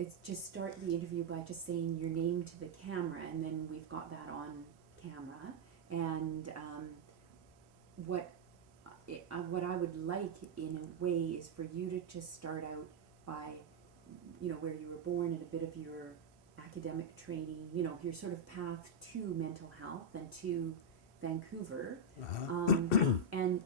it's just start the interview by just saying your name to the camera, and then we've got that on camera. And what I would like in a way is for you to just start out by, where you were born and a bit of your academic training, your sort of path to mental health and to Vancouver. And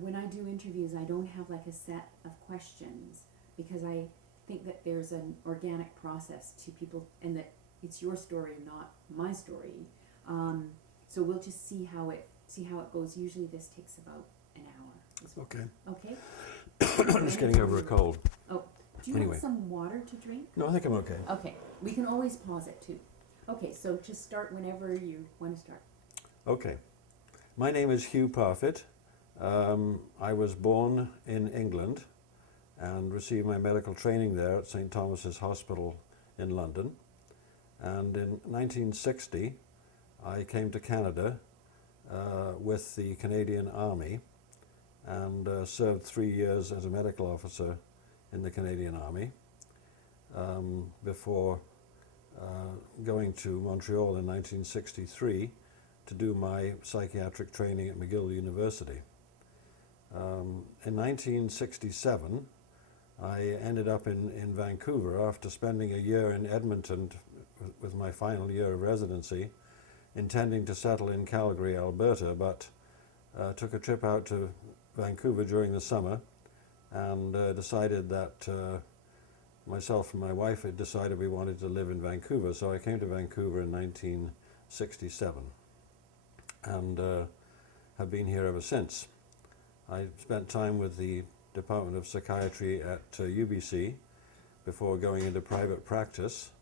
when I do interviews, I don't have like a set of questions, because I think that there's an organic process to people, and that it's your story, not my story. So we'll just see how it goes. Usually this takes about an hour. Okay. Okay? I'm just getting over a cold. Oh, do you want some water to drink? No, I think I'm okay. Okay. We can always pause it too. Okay, so just start whenever you want to start. Okay. My name is Hugh Parfitt. I was born in England and received my medical training there at St. Thomas's Hospital in London. And in 1960, I came to Canada with the Canadian Army, and served 3 years as a medical officer in the Canadian Army before going to Montreal in 1963 to do my psychiatric training at McGill University. In 1967, I ended up in Vancouver after spending a year in Edmonton with my final year of residency, intending to settle in Calgary, Alberta, but took a trip out to Vancouver during the summer, and decided that myself and my wife had decided we wanted to live in Vancouver, so I came to Vancouver in 1967 and have been here ever since. I spent time with the Department of Psychiatry at UBC before going into private practice,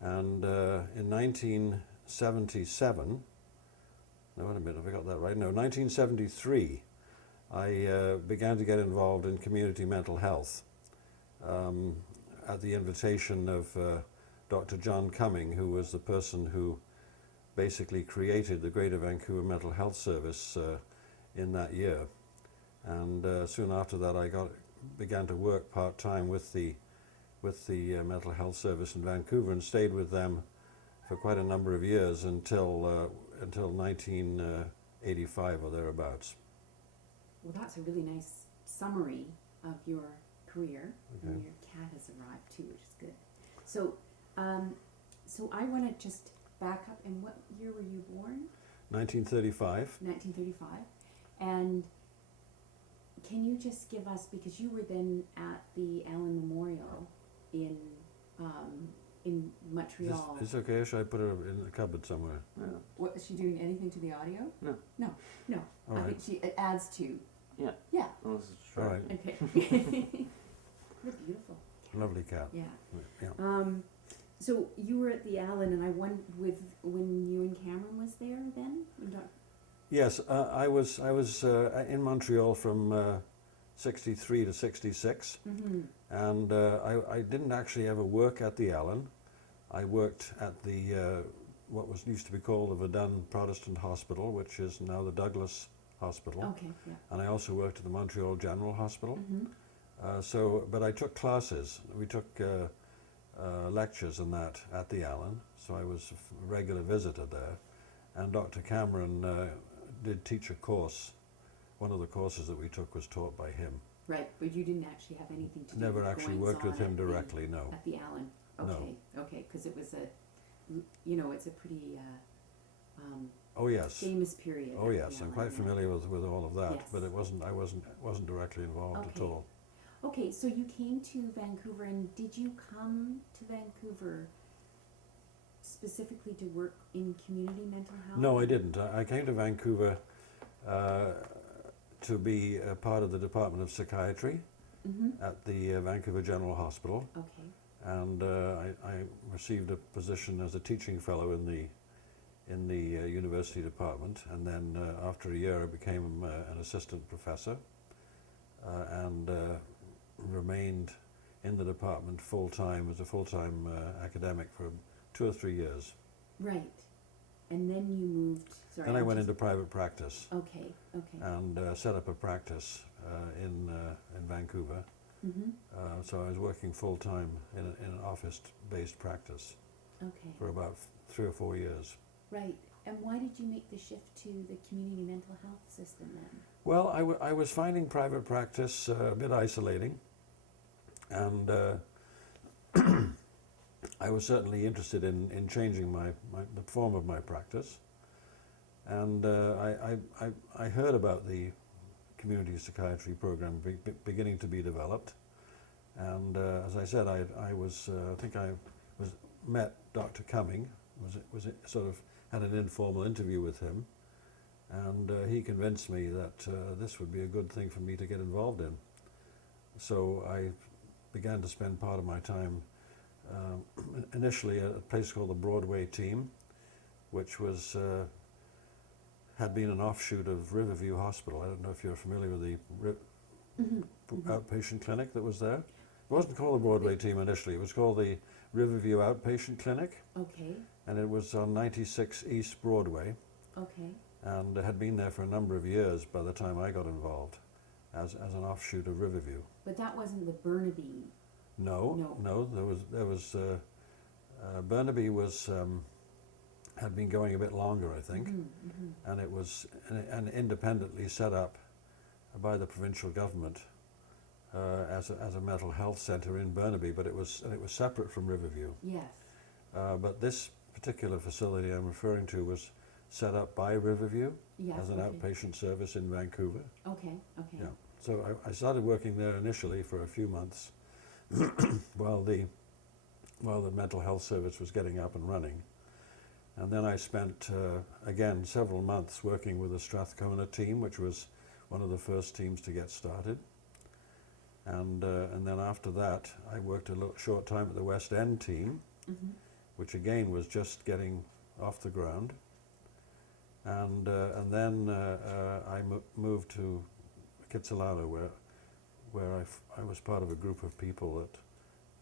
and in 1977, no, wait a minute, have I got that right? No, 1973, I began to get involved in community mental health at the invitation of Dr. John Cumming, who was the person who basically created the Greater Vancouver Mental Health Service in that year. And soon after that, I began to work part-time with the mental health service in Vancouver, and stayed with them for quite a number of years until 1985 or thereabouts. Well, that's a really nice summary of your career. Okay. And your cat has arrived too, which is good. So, so I want to just back up. And what year were you born? 1935. 1935. And can you just give us, because you were then at the Allen Memorial in Montreal. Is it okay? Should I put it in the cupboard somewhere? Yeah. What, is she doing anything to the audio? No. No. All I right. think it adds to. Yeah. Yeah. Well, this is All true. right. Okay. What a beautiful cat. Lovely cat. Yeah. Yeah. So you were at the Allen, and I went when you and Cameron was there then? Yes, I was in Montreal from 63 to 66, and I didn't actually ever work at the Allen. I worked at the what used to be called the Verdun Protestant Hospital, which is now the Douglas Hospital. Okay, yeah. And I also worked at the Montreal General Hospital. But I took classes. We took lectures and that at the Allen, so I was a regular visitor there. And Dr. Cameron did teach a course. One of the courses that we took was taught by him. Right, but you didn't actually have anything to do Never with actually worked with him directly, no. At the Allen. Okay, okay, because it was it's a pretty Oh yes. famous period. Oh at yes, the I'm Allen, quite familiar with all of that, Yes. but I wasn't directly involved at Okay. all. Okay, so you came to Vancouver, and did you come to Vancouver specifically to work in community mental health? No, I didn't. I came to Vancouver to be a part of the Department of Psychiatry at the Vancouver General Hospital, Okay. and I received a position as a teaching fellow in the university department, and then after a year I became an assistant professor and remained in the department full-time as a full-time academic for 2 or 3 years. Right. And then you moved, sorry. Then I went into private practice Okay, okay. and set up a practice in Vancouver, Mm-hmm. So I was working full-time in an office-based practice Okay. for about 3 or 4 years. Right. And why did you make the shift to the community mental health system then? Well, I was finding private practice a bit isolating, and I was certainly interested in changing the form of my practice. And I heard about the community psychiatry program beginning to be developed. And as I said, I think I met Dr. Cumming, sort of had an informal interview with him, and he convinced me that this would be a good thing for me to get involved in. So I began to spend part of my time initially at a place called the Broadway Team, which was had been an offshoot of Riverview Hospital. I don't know if you're familiar with the outpatient clinic that was there. It wasn't called the Broadway Team initially. It was called the Riverview Outpatient Clinic. Okay. And it was on 96 East Broadway. Okay. And it had been there for a number of years by the time I got involved as an offshoot of Riverview. But that wasn't the Burnaby. No. There was Burnaby had been going a bit longer, I think, and it was an independently set up by the provincial government as a mental health centre in Burnaby, but it was separate from Riverview. Yes. But this particular facility I'm referring to was set up by Riverview as an outpatient service in Vancouver. Okay. Yeah. So I started working there initially for a few months while the mental health service was getting up and running. And then I spent, again, several months working with the Strathcona team, which was one of the first teams to get started. And then after that, I worked a short time at the West End team, which again was just getting off the ground. And then I moved to Kitsilano, where I was part of a group of people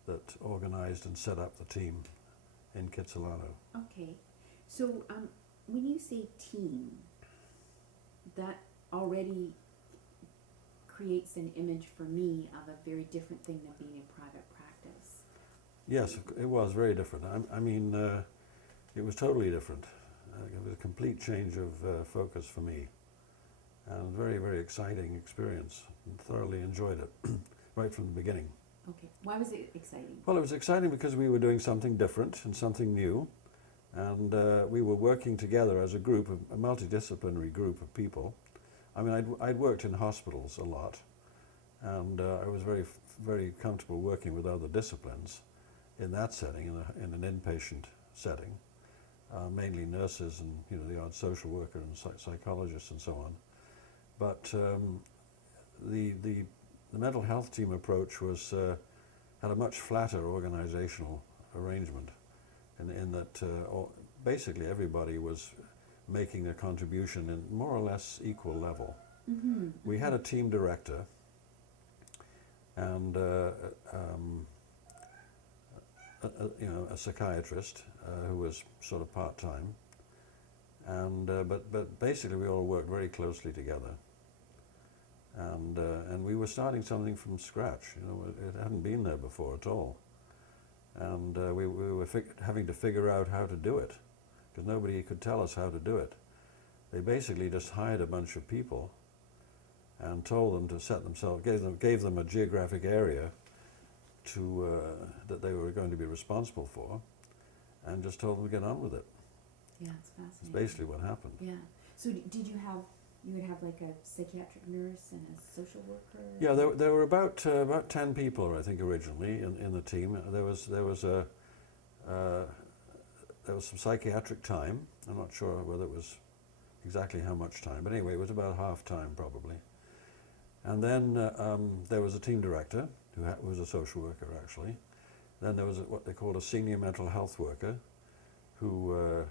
that organized and set up the team in Kitsilano. Okay. So when you say team, that already creates an image for me of a very different thing than being in private practice. Yes, it was very different. I mean, it was totally different. It was a complete change of focus for me, and very, very exciting experience. And thoroughly enjoyed it right from the beginning. Okay. Why was it exciting? Well, it was exciting because we were doing something different and something new, and we were working together as a group, a multidisciplinary group of people. I mean, I'd worked in hospitals a lot, and I was very, very comfortable working with other disciplines in that setting, in an inpatient setting, mainly nurses and the odd social worker and psychologists and so on. But the mental health team approach had a much flatter organizational arrangement, in that basically everybody was making their contribution in more or less equal level. We had a team director and a psychiatrist who was sort of part-time, and but basically we all worked very closely together. And we were starting something from scratch. It hadn't been there before at all, and we were having to figure out how to do it, because nobody could tell us how to do it. They basically just hired a bunch of people and told them to set themselves, gave them a geographic area that they were going to be responsible for, and just told them to get on with it. Yeah, it's fascinating. That's basically what happened. Yeah. So did you would have like a psychiatric nurse and a social worker? Yeah, there were about 10 people, I think, originally in the team. There was some psychiatric time. I'm not sure whether it was exactly how much time, but anyway, it was about half time probably. And then there was a team director who was a social worker actually. Then there was what they called a senior mental health worker, who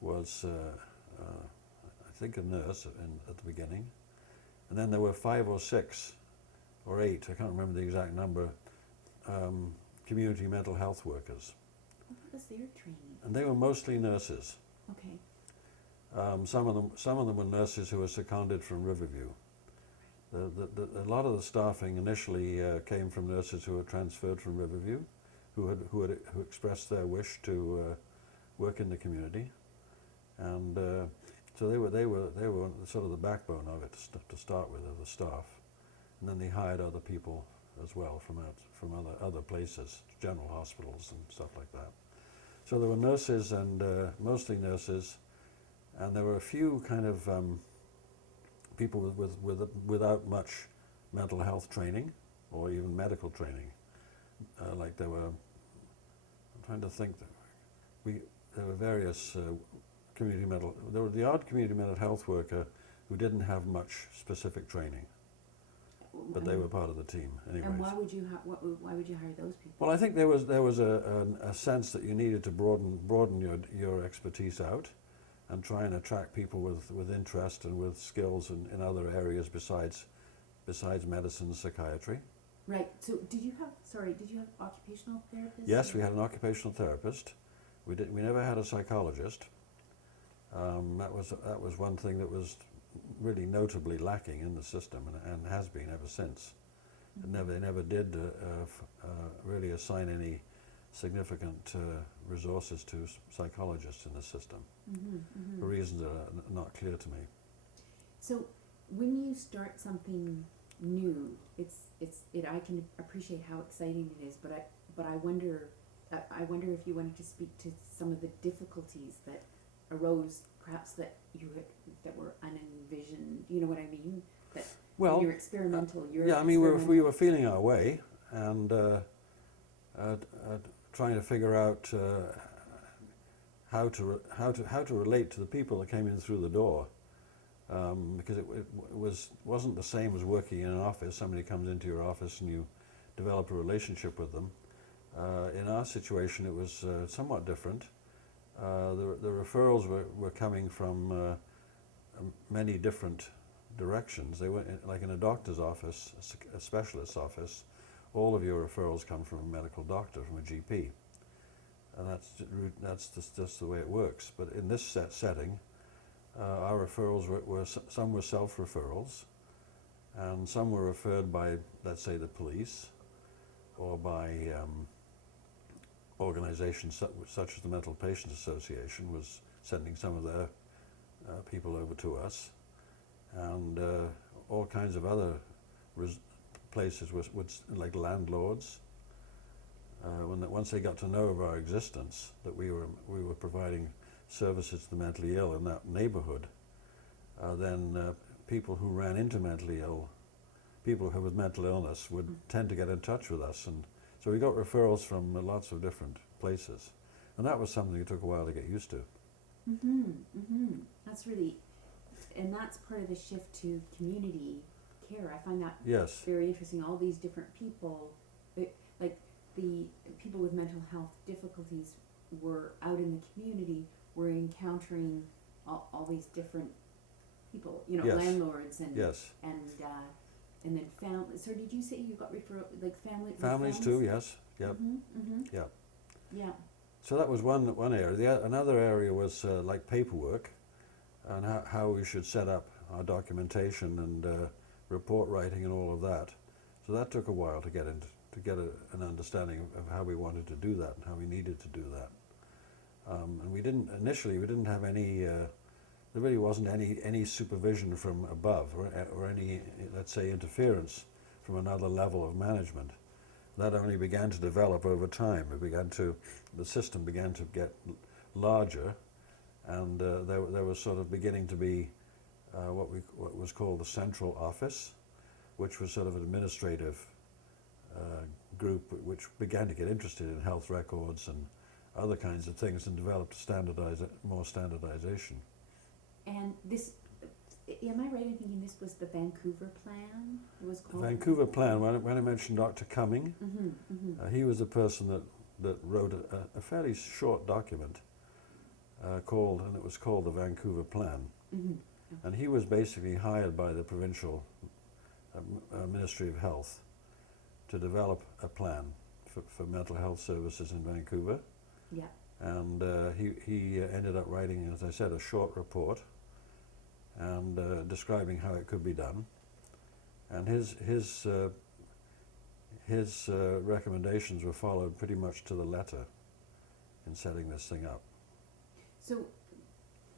was I think a nurse at the beginning. And then there were 5 or 6 or 8, I can't remember the exact number, community mental health workers. What was their training? And they were mostly nurses. Okay. Some of them were nurses who were seconded from Riverview. A lot of the staffing initially came from nurses who were transferred from Riverview, who expressed their wish to work in the community, and so they were sort of the backbone of it to start with, of the staff, and then they hired other people as well from other places, general hospitals and stuff like that. So there were nurses, and mostly nurses, and there were a few kind of people without much mental health training or even medical training. Like there were, I'm trying to think, there were various there was the odd community mental health worker who didn't have much specific training, but they were part of the team anyways. And why would you hire those people? Well, I think there was a sense that you needed to broaden your expertise out, and try and attract people with interest and with skills in other areas besides medicine and psychiatry. Right. So did you have occupational therapists? Yes, we had an occupational therapist. We never had a psychologist. That was one thing that was really notably lacking in the system, and has been ever since. They never did really assign any significant resources to psychologists in the system, for reasons that are not clear to me. So when you start something new, I can appreciate how exciting it is, but I wonder if you wanted to speak to some of the difficulties that arose, perhaps that were unenvisioned. You know what I mean? That well, you're experimental. We were feeling our way, and trying to figure out how to relate to the people that came in through the door, because it wasn't the same as working in an office. Somebody comes into your office and you develop a relationship with them. In our situation, it was somewhat different. The referrals were coming from many different directions. They were like in a doctor's office, a specialist's office. All of your referrals come from a medical doctor, from a GP, and that's just the way it works. But in this setting, our referrals were some were self-referrals, and some were referred by, let's say, the police, or by organizations such as the Mental Patients Association was sending some of their people over to us, and all kinds of other places would, like landlords, once they got to know of our existence, that we were providing services to the mentally ill in that neighborhood, then people who ran into mentally ill, people who with mental illness, would tend to get in touch with us, and so we got referrals from lots of different places, and that was something that took a while to get used to. That's part of the shift to community care. I find that Yes. very interesting. All these different people, like the people with mental health difficulties, were out in the community, were encountering all these different people, Yes. landlords and Yes. and then families. So did you say you got Families too, yes. Yep. Yeah. Yeah. So that was one area. Another area was like paperwork, and how we should set up our documentation and report writing and all of that. So that took a while to get an understanding of how we wanted to do that and how we needed to do that. And we didn't have any. There really wasn't any supervision from above or any, let's say, interference from another level of management. That only began to develop over time. The system began to get larger, and there was sort of beginning to be what was called the central office, which was sort of an administrative group which began to get interested in health records and other kinds of things, and developed more standardization. And this, am I right in thinking this was the Vancouver Plan? It was called the Vancouver Plan. When I mentioned Dr. Cumming, he was the person that wrote a fairly short document and it was called the Vancouver Plan. And he was basically hired by the provincial Ministry of Health to develop a plan for mental health services in Vancouver. Yeah. And he ended up writing, as I said, a short report and describing how it could be done. And his recommendations were followed pretty much to the letter in setting this thing up. So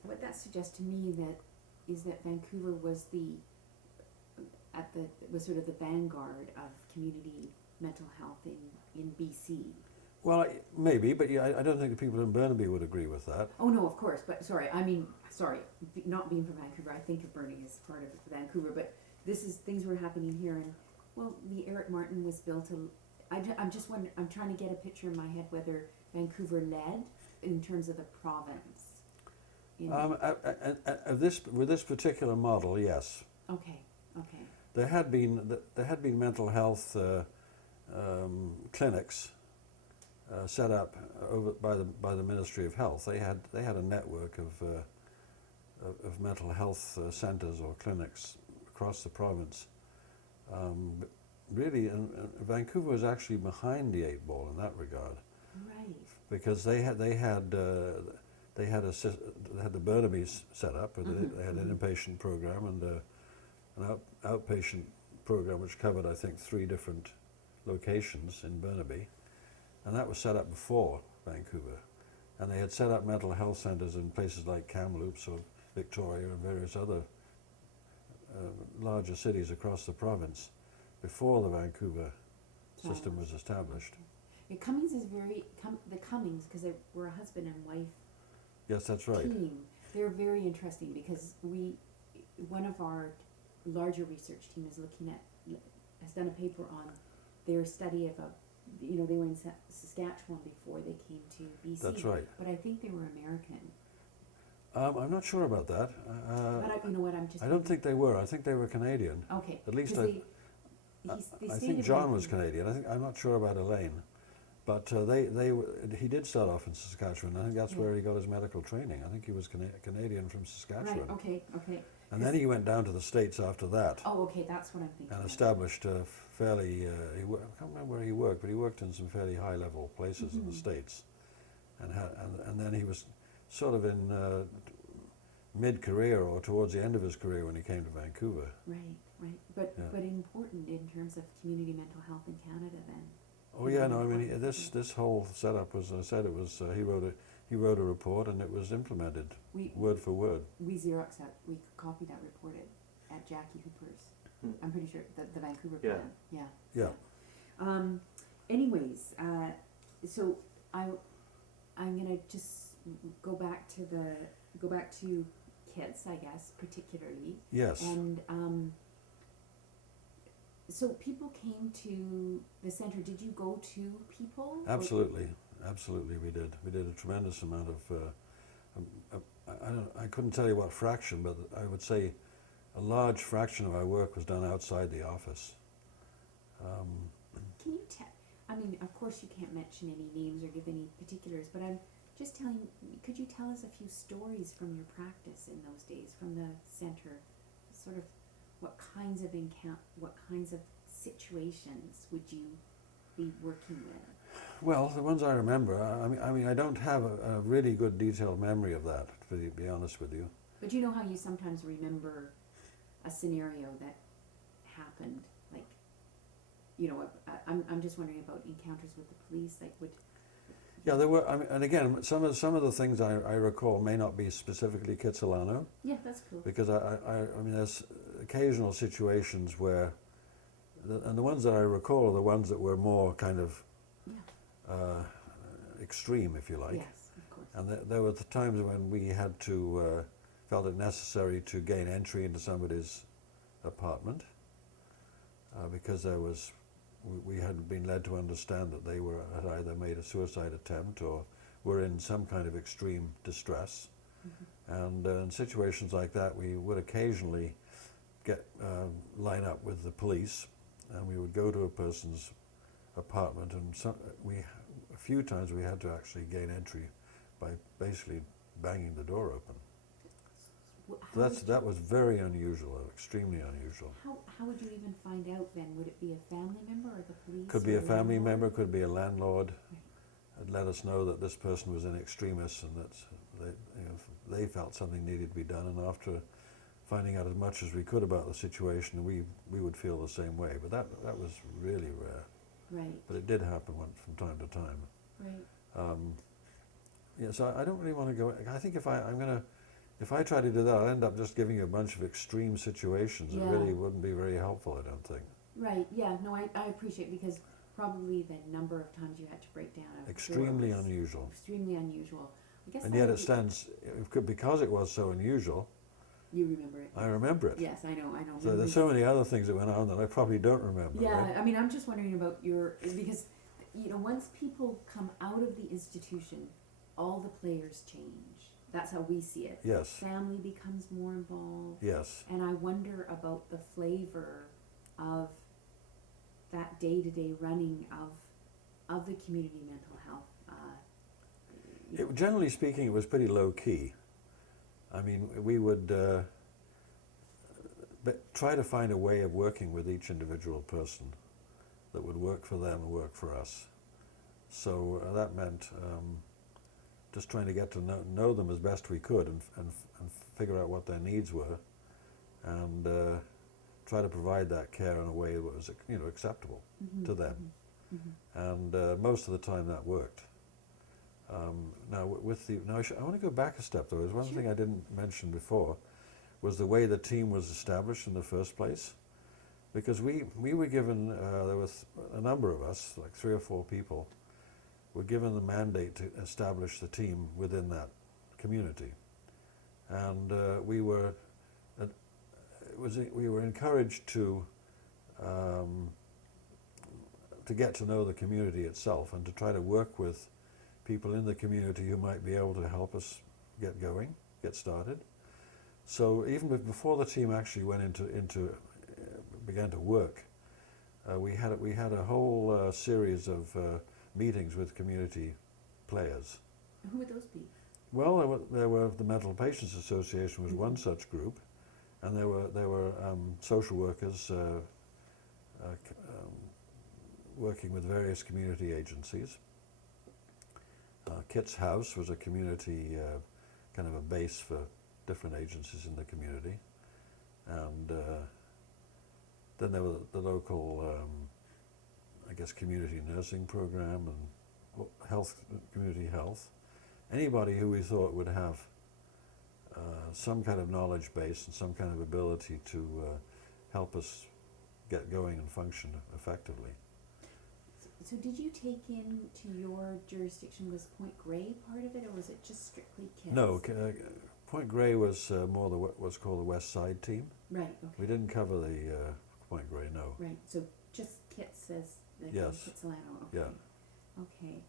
what that suggests to me is that Vancouver was was sort of the vanguard of community mental health in BC. Well, maybe, but yeah, I don't think the people in Burnaby would agree with that. Oh no, of course, but not being from Vancouver, I think of Burnaby as part of Vancouver, but things were happening here, and well, the Eric Martin was built. I'm just wondering. I'm trying to get a picture in my head whether Vancouver led in terms of the province. With this particular model, yes. Okay. There had been mental health clinics set up over by the Ministry of Health. They had a network of mental health centres or clinics across the province. Really, Vancouver was actually behind the eight ball in that regard. Right. Because they had the Burnaby's set up, and they had an inpatient program and an outpatient program which covered, I think, 3 different locations in Burnaby, and that was set up before Vancouver. And they had set up mental health centres in places like Kamloops or Victoria and various other larger cities across the province before the Vancouver system was established. Yeah, Cummings is the Cummings, because they were a husband and wife. Yes, that's right. Team. They're very interesting because one of our larger research team has done a paper on their study of they were in Saskatchewan before they came to BC. That's right. But I think they were American. I'm not sure about that. But you know what? I don't think they were. I think they were Canadian. Okay. At least they I think John was Canadian. I'm not sure about Elaine, but he did start off in Saskatchewan. I think that's where he got his medical training. I think he was Canadian from Saskatchewan. Right. Okay. And then he went down to the States after that. Oh, okay. That's what I'm thinking. And established a fairly. I can't remember where he worked, but he worked in some fairly high-level places in the States, and then he was sort of in mid-career or towards the end of his career when he came to Vancouver. Right. But important in terms of community mental health in Canada then. Oh yeah, no, I mean this whole setup was, as I said, it was he wrote a report and it was implemented word for word. We Xeroxed that, we copied that report at Jackie Hooper's. I'm pretty sure the Vancouver Plan. Yeah. Anyways, so I'm gonna just go back to kids, I guess, particularly. Yes. And so people came to the center. Did you go to people? Absolutely, we did. We did a tremendous amount of. I couldn't tell you what fraction, but I would say a large fraction of our work was done outside the office. Can you tell? I mean, of course, you can't mention any names or give any particulars, but I'm just telling. Could you tell us a few stories from your practice in those days, from the center? Sort of, what kinds of situations would you be working with? Well, the ones I remember. I mean, I don't have a really good detailed memory of that, to be honest with you. But you know how you sometimes remember a scenario that happened, like, I'm just wondering about encounters with the police, like would. Yeah, there were. I mean, and again, some of the things I recall may not be specifically Kitsilano. Yeah, that's cool. Because I mean, there's occasional situations where, and the ones that I recall are the ones that were more kind of extreme, if you like. Yes, of course. And there were the times when we had to felt it necessary to gain entry into somebody's apartment because we had been led to understand that they had either made a suicide attempt or were in some kind of extreme distress. And in situations like that, we would occasionally line up with the police, and we would go to a person's apartment, and a few times we had to actually gain entry by basically banging the door open. That was very unusual, extremely unusual. How would you even find out then? Would it be a family member or the police? Could be a family member, could be a landlord. Had let us know that this person was in extremis and that they felt something needed to be done. And after finding out as much as we could about the situation, and we would feel the same way. But that was really rare. Right. But it did happen from time to time. Right. Yeah, so I don't really want to go. I think if I try to do that, I'll end up just giving you a bunch of extreme situations. Yeah. It really wouldn't be very helpful, I don't think. Right. Yeah. No, I appreciate, because probably the number of times you had to break down a Extremely door was unusual. Extremely unusual. I guess. And yet it stands, because it was so unusual, You remember it. I remember it. Yes, I know. So there's so many other things that went on that I probably don't remember. Yeah, Right? I mean, I'm just wondering about because, once people come out of the institution, all the players change. That's how we see it. Yes. Family becomes more involved. Yes. And I wonder about the flavor of that day-to-day running of the community mental health. Generally speaking, it was pretty low key. I mean, we would try to find a way of working with each individual person that would work for them and work for us. So that meant just trying to get to know them as best we could, and figure out what their needs were, and try to provide that care in a way that was acceptable to them. And most of the time that worked. Now I want to go back a step though. There's one thing I didn't mention before, was the way the team was established in the first place. Because we were given, there was a number of us, like 3 or 4 people, were given the mandate to establish the team within that community. And we were encouraged to get to know the community itself, and to try to work with people in the community who might be able to help us get started. So even before the team actually went began to work, we had a whole series of meetings with community players. Who would those be? Well, there were the Mental Patients Association was one such group, and there were social workers working with various community agencies. Kit's House was a community, kind of a base for different agencies in the community. And then there were the local, community nursing program, and community health. Anybody who we thought would have some kind of knowledge base and some kind of ability to help us get going and function effectively. So did you take into your jurisdiction, was Point Grey part of it, or was it just strictly kids? No, Point Grey was more what's called the West Side team. Right, okay. We didn't cover the Point Grey, no. Right, so just Kits as Yes. Kitsilano, okay. Yeah. Okay.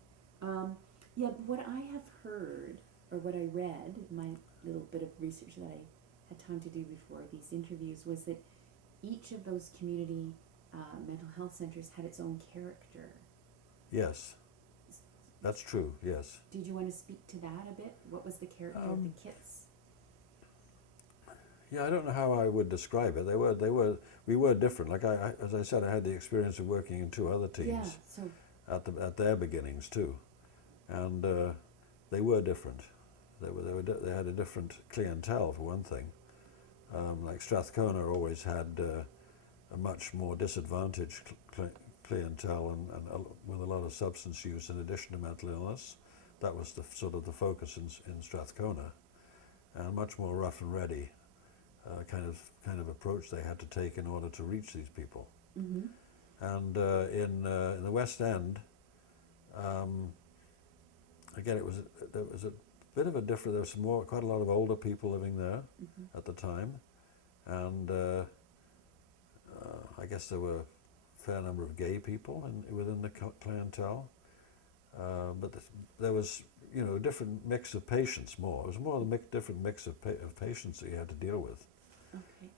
Yeah, what I have heard, or what I read, my little bit of research that I had time to do before these interviews, was that each of those community mental health centers had its own character. Yes, that's true, yes. Did you want to speak to that a bit? What was the character of the Kits? Yeah, I don't know how I would describe it. We were different. Like as I said, I had the experience of working in 2 other teams. Yeah, so at their beginnings too, and they were different. They had a different clientele, for one thing. Like Strathcona always had a much more disadvantaged clientele, and with a lot of substance use in addition to mental illness. That was the sort of the focus in Strathcona, and much more rough and ready kind of approach they had to take in order to reach these people. Mm-hmm. And in the West End, again, there was a bit of a different. There was quite a lot of older people living there at the time, and I guess there were a fair number of gay people within the clientele, but there was a different mix of patients. It was more a different mix of patients that you had to deal with. Okay.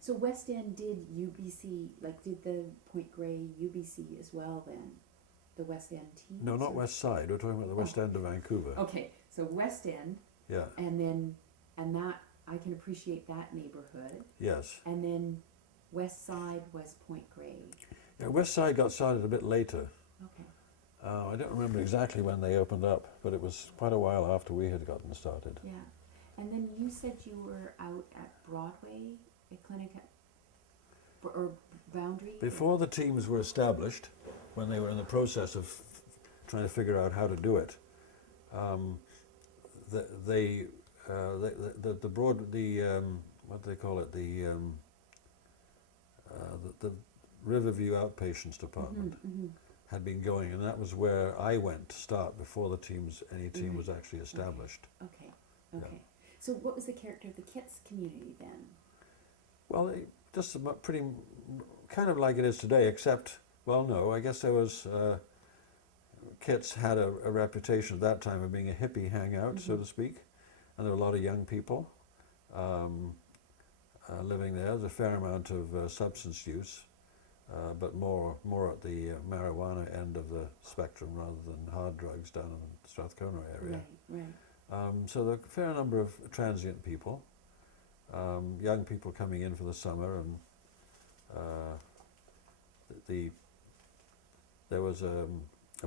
So West End did UBC, did the Point Grey UBC as well then? The West End team? No, not West Side. We're talking about the West End of Vancouver. Okay, so West End. Yeah. And that, I can appreciate that neighborhood. Yes. And then West Side was Point Grey. Yeah, West Side got started a bit later. Okay. I don't remember exactly when they opened up, but it was quite a while after we had gotten started. Yeah. And then you said you were out at Broadway, a clinic at, or Boundary? Before the teams were established, when they were in the process of trying to figure out how to do it, what do they call it, the Riverview Outpatients Department had been going, and that was where I went to start before any team was actually established. Okay. So what was the character of the KITS community then? Well, just pretty, kind of like it is today, except, well, no, I guess there was, KITS had a reputation at that time of being a hippie hangout, so to speak, and there were a lot of young people living there. There's a fair amount of substance use, but more at the marijuana end of the spectrum rather than hard drugs down in the Strathcona area. Right. So there are a fair number of transient people, young people coming in for the summer, and there was a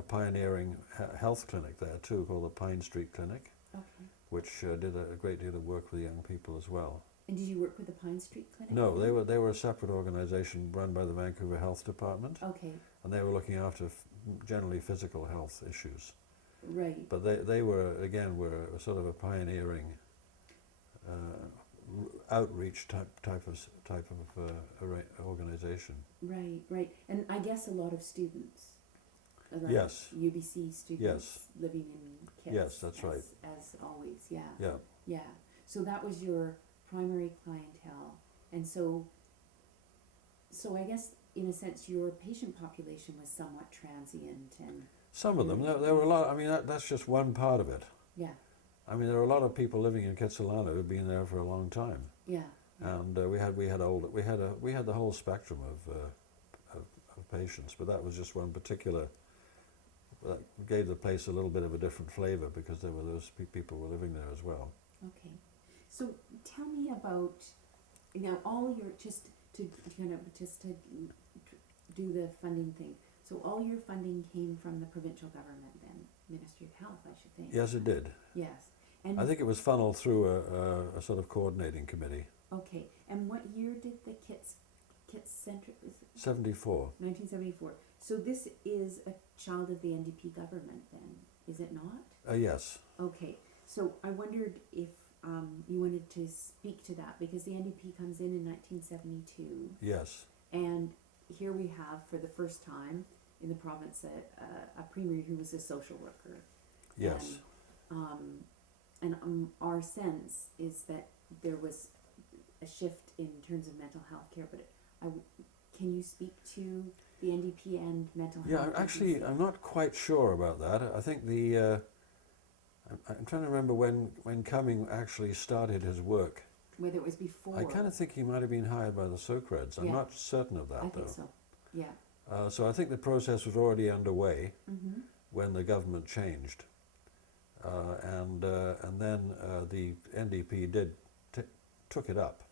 pioneering health clinic there too, called the Pine Street Clinic, which did a great deal of work with young people as well. And did you work with the Pine Street Clinic? No, they were a separate organisation run by the Vancouver Health Department. Okay. And they were looking after generally physical health issues. Right. But they were sort of a pioneering outreach type of organisation. Right. And I guess a lot of students. Yes. UBC students. Yes. Living in KITS. Yes, that's right. As always, yeah. Yeah. So that was your primary clientele, and so I guess in a sense your patient population was somewhat transient and. Some of them. There were a lot. I mean, that's just one part of it. Yeah. I mean, there are a lot of people living in Kitsilano who've been there for a long time. Yeah. And we had the whole spectrum of patients, but that was just one particular. That gave the place a little bit of a different flavour because there were those people were living there as well. Okay, so tell me about now all your just to do the funding thing. So all your funding came from the provincial government then, Ministry of Health, I should think. Yes, it did. Yes, and I think it was funneled through a sort of coordinating committee. Okay, and what year did the KITS Centre? 74. 1974. So this is a child of the NDP government then, is it not? Yes. Okay, so I wondered if you wanted to speak to that, because the NDP comes in 1972. Yes. And here we have, for the first time in the province, a premier who was a social worker. Yes. And our sense is that there was a shift in terms of mental health care, but can you speak to the NDP and mental health? Yeah, actually, I'm not quite sure about that. I think I'm trying to remember when Cumming actually started his work. Whether it was before. I kind of think he might have been hired by the Socreds. I'm not certain of that, though. I think so, yeah. So I think the process was already underway when the government changed. And then the NDP took it up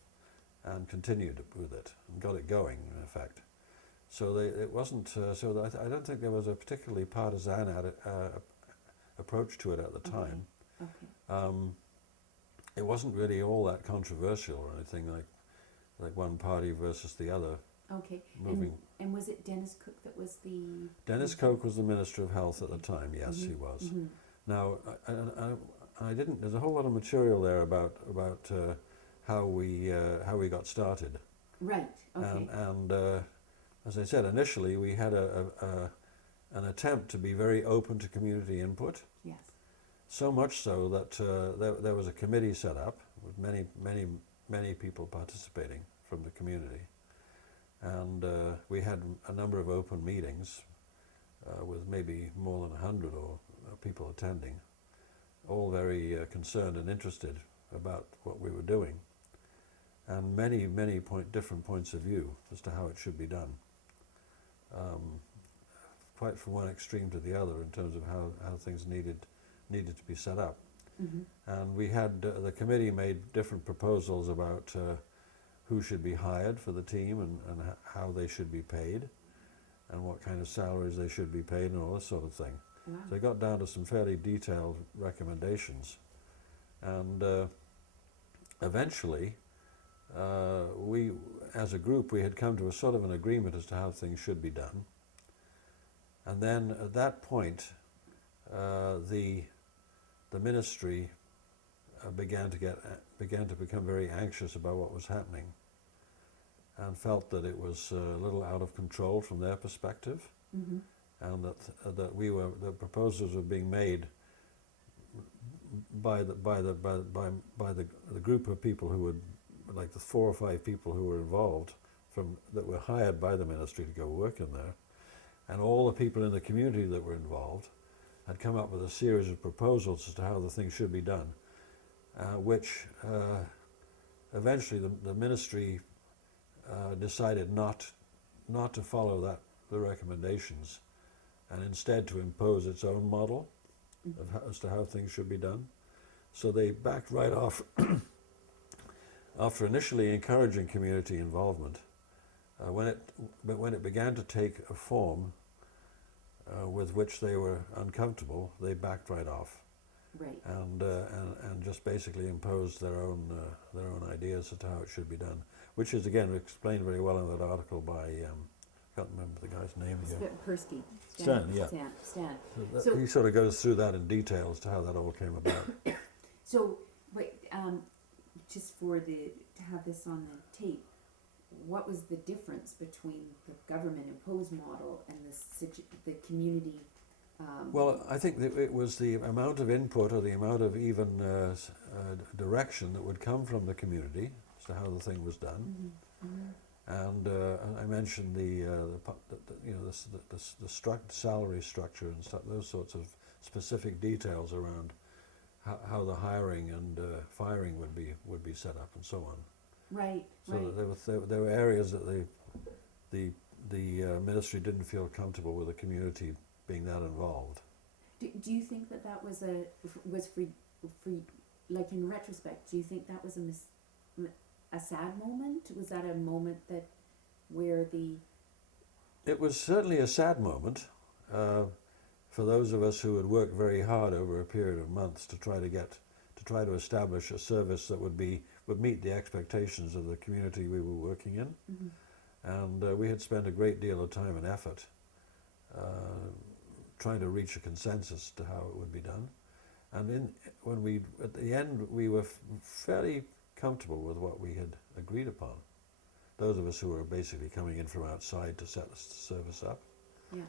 and continued with it and got it going, in effect. So it wasn't. I don't think there was a particularly partisan approach to it at the time. Okay. It wasn't really all that controversial or anything like one party versus the other. Okay. Moving. And was it Dennis Cook that was the? Dennis Coke was the Minister of Health at the time. Yes, he was. Now, I didn't. There's a whole lot of material there about how we got started. Right. Okay. And as I said, initially we had an attempt to be very open to community input. Yes. So much so that there was a committee set up with many people participating from the community, and we had a number of open meetings with maybe more than 100 or people attending, all very concerned and interested about what we were doing, and many different points of view as to how it should be done. Quite from one extreme to the other in terms of how things needed to be set up. And we had the committee made different proposals about who should be hired for the team and how they should be paid and what kind of salaries they should be paid and all this sort of thing. Wow. So they got down to some fairly detailed recommendations, and eventually, we, as a group, we had come to a sort of an agreement as to how things should be done. And then at that point, the ministry began to become very anxious about what was happening, and felt that it was a little out of control from their perspective, Mm-hmm. and that the proposals were being made by the group of people who would, like the 4 or 5 people who were involved, that were hired by the ministry to go work in there, and all the people in the community that were involved had come up with a series of proposals as to how the thing should be done, which eventually the ministry decided not to follow the recommendations, and instead to impose its own model as to how things should be done. So they backed right off after initially encouraging community involvement. When it began to take a form with which they were uncomfortable, they backed right off. Right. And just basically imposed their own ideas as to how it should be done, which is again explained very well in that article by I can't remember the guy's name again. Persky. Stan, yeah. Stan. So he sort of goes through that in detail as to how that all came about. So, wait, just to have this on the tape, what was the difference between the government imposed model and the community? Well, I think that it was the amount of input or the amount of even direction that would come from the community as to how the thing was done. Mm-hmm. Mm-hmm. And I mentioned the salary structure and stuff, those sorts of specific details around how the hiring and firing would be set up and so on. Right. So right. there were areas that the ministry didn't feel comfortable with the community being that involved. Do you think that was for like in retrospect? Do you think that was a sad moment? Was that a moment where the? It was certainly a sad moment for those of us who had worked very hard over a period of months to try to establish a service that would meet the expectations of the community we were working in, Mm-hmm. and we had spent a great deal of time and effort trying to reach a consensus to how it would be done, and at the end we were fairly comfortable with what we had agreed upon. Those of us who were basically coming in from outside to set the service up. Yeah.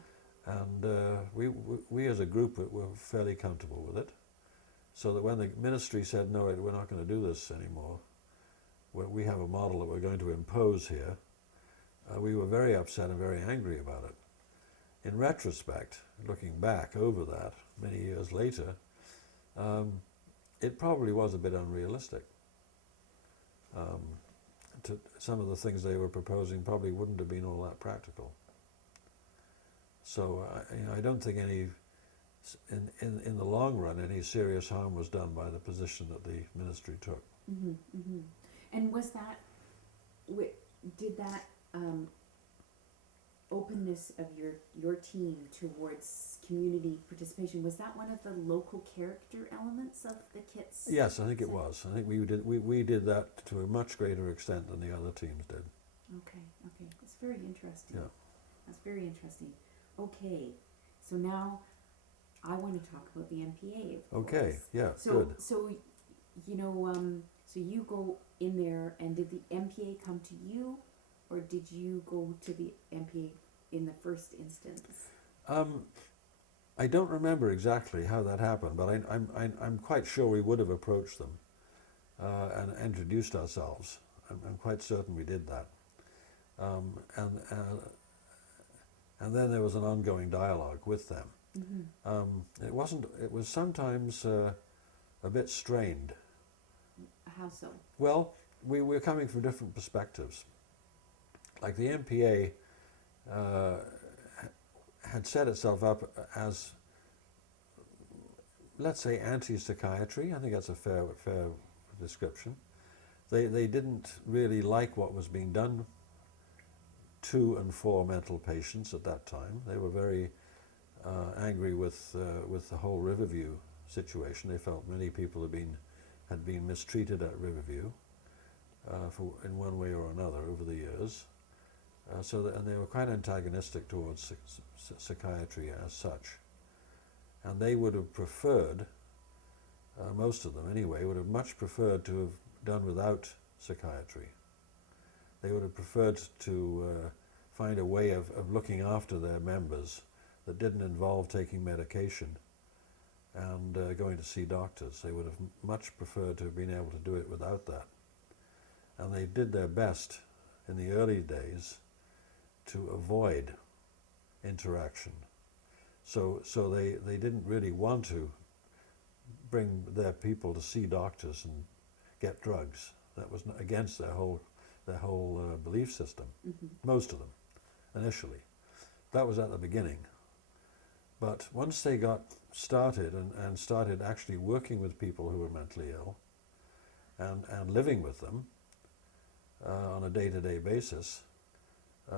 And we as a group were fairly comfortable with it. So that when the ministry said, no, we're not going to do this anymore, we have a model that we're going to impose here, we were very upset and very angry about it. In retrospect, looking back over that many years later, it probably was a bit unrealistic. Some of the things they were proposing probably wouldn't have been all that practical. So I don't think in the long run any serious harm was done by the position that the ministry took. Mm-hmm, mm-hmm. And was that, did that openness of your team towards community participation, was that one of the local character elements of the kits? Yes, I think it was. I think we did that to a much greater extent than the other teams did. Okay, that's very interesting. Yeah. That's very interesting. Okay, so now I want to talk about the MPA, of course. Okay, yeah, so, good. So, so you go in there, and did the MPA come to you, or did you go to the MPA in the first instance? I don't remember exactly how that happened, but I'm quite sure we would have approached them and introduced ourselves. I'm quite certain we did that. And then there was an ongoing dialogue with them. Mm-hmm. It was sometimes a bit strained. How so? Well, we were coming from different perspectives. Like the MPA had set itself up as, let's say, anti-psychiatry. I think that's a fair description. They didn't really like what was being done to and for mental patients at that time. They were very angry with the whole Riverview situation. They felt many people had been had been mistreated at Riverview in one way or another over the years. And they were quite antagonistic towards psychiatry as such. And they would have preferred, most of them anyway, would have much preferred to have done without psychiatry. They would have preferred to find a way of looking after their members that didn't involve taking medication and going to see doctors. They would have much preferred to have been able to do it without that. And they did their best in the early days to avoid interaction. So they didn't really want to bring their people to see doctors and get drugs. That was against their whole belief system. Most of them, initially. That was at the beginning. But once they got started and started actually working with people who were mentally ill and living with them on a day-to-day basis,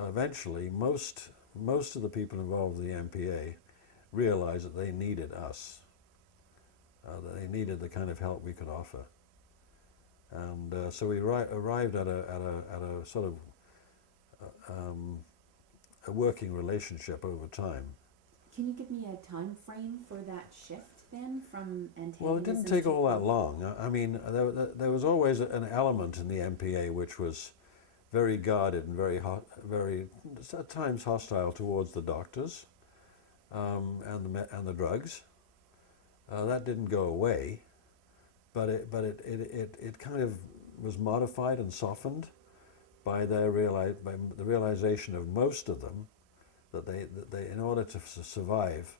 eventually most of the people involved with the MPA realized that they needed us, that they needed the kind of help we could offer. And so we arrived at a sort of a working relationship over time. Can you give me a time frame for that shift then from antagonism? Well, it didn't take all that long. I mean, there was always an element in the MPA which was very guarded and very at times hostile towards the doctors and the drugs. That didn't go away, but it kind of was modified and softened by by the realization of most of them that they in order to survive,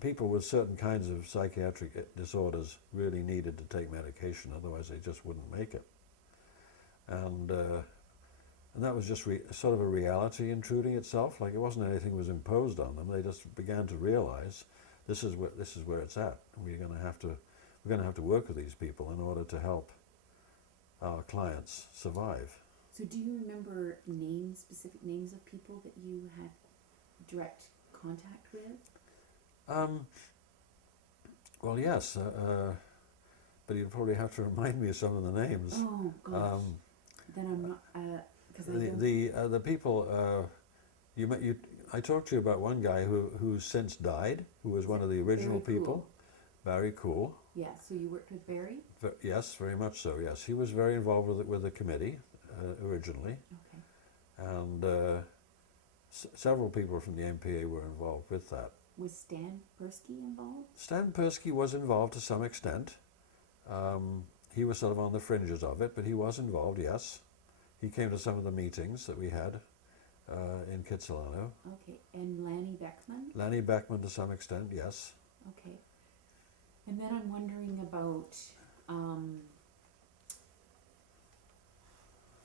people with certain kinds of psychiatric disorders really needed to take medication, otherwise they just wouldn't make it. And that was just sort of a reality intruding itself. Like, it wasn't anything was imposed on them. They just began to realize this is where it's at. We're going to have to work with these people in order to help our clients survive. So do you remember specific names of people that you had direct contact with? Well, yes, but you'd probably have to remind me of some of the names. Oh gosh, then I'm not, because I don't... The people, I talked to you about one guy who's since died, who was one of the original people. Barry Cool. Yeah, so you worked with Barry? Yes, very much so, yes. He was very involved with the committee originally. Okay. And several people from the MPA were involved with that. Was Stan Persky involved? Stan Persky was involved to some extent. He was sort of on the fringes of it, but he was involved, yes. He came to some of the meetings that we had in Kitsilano. Okay, and Lanny Beckman? Lanny Beckman to some extent, yes. Okay. And then I'm wondering about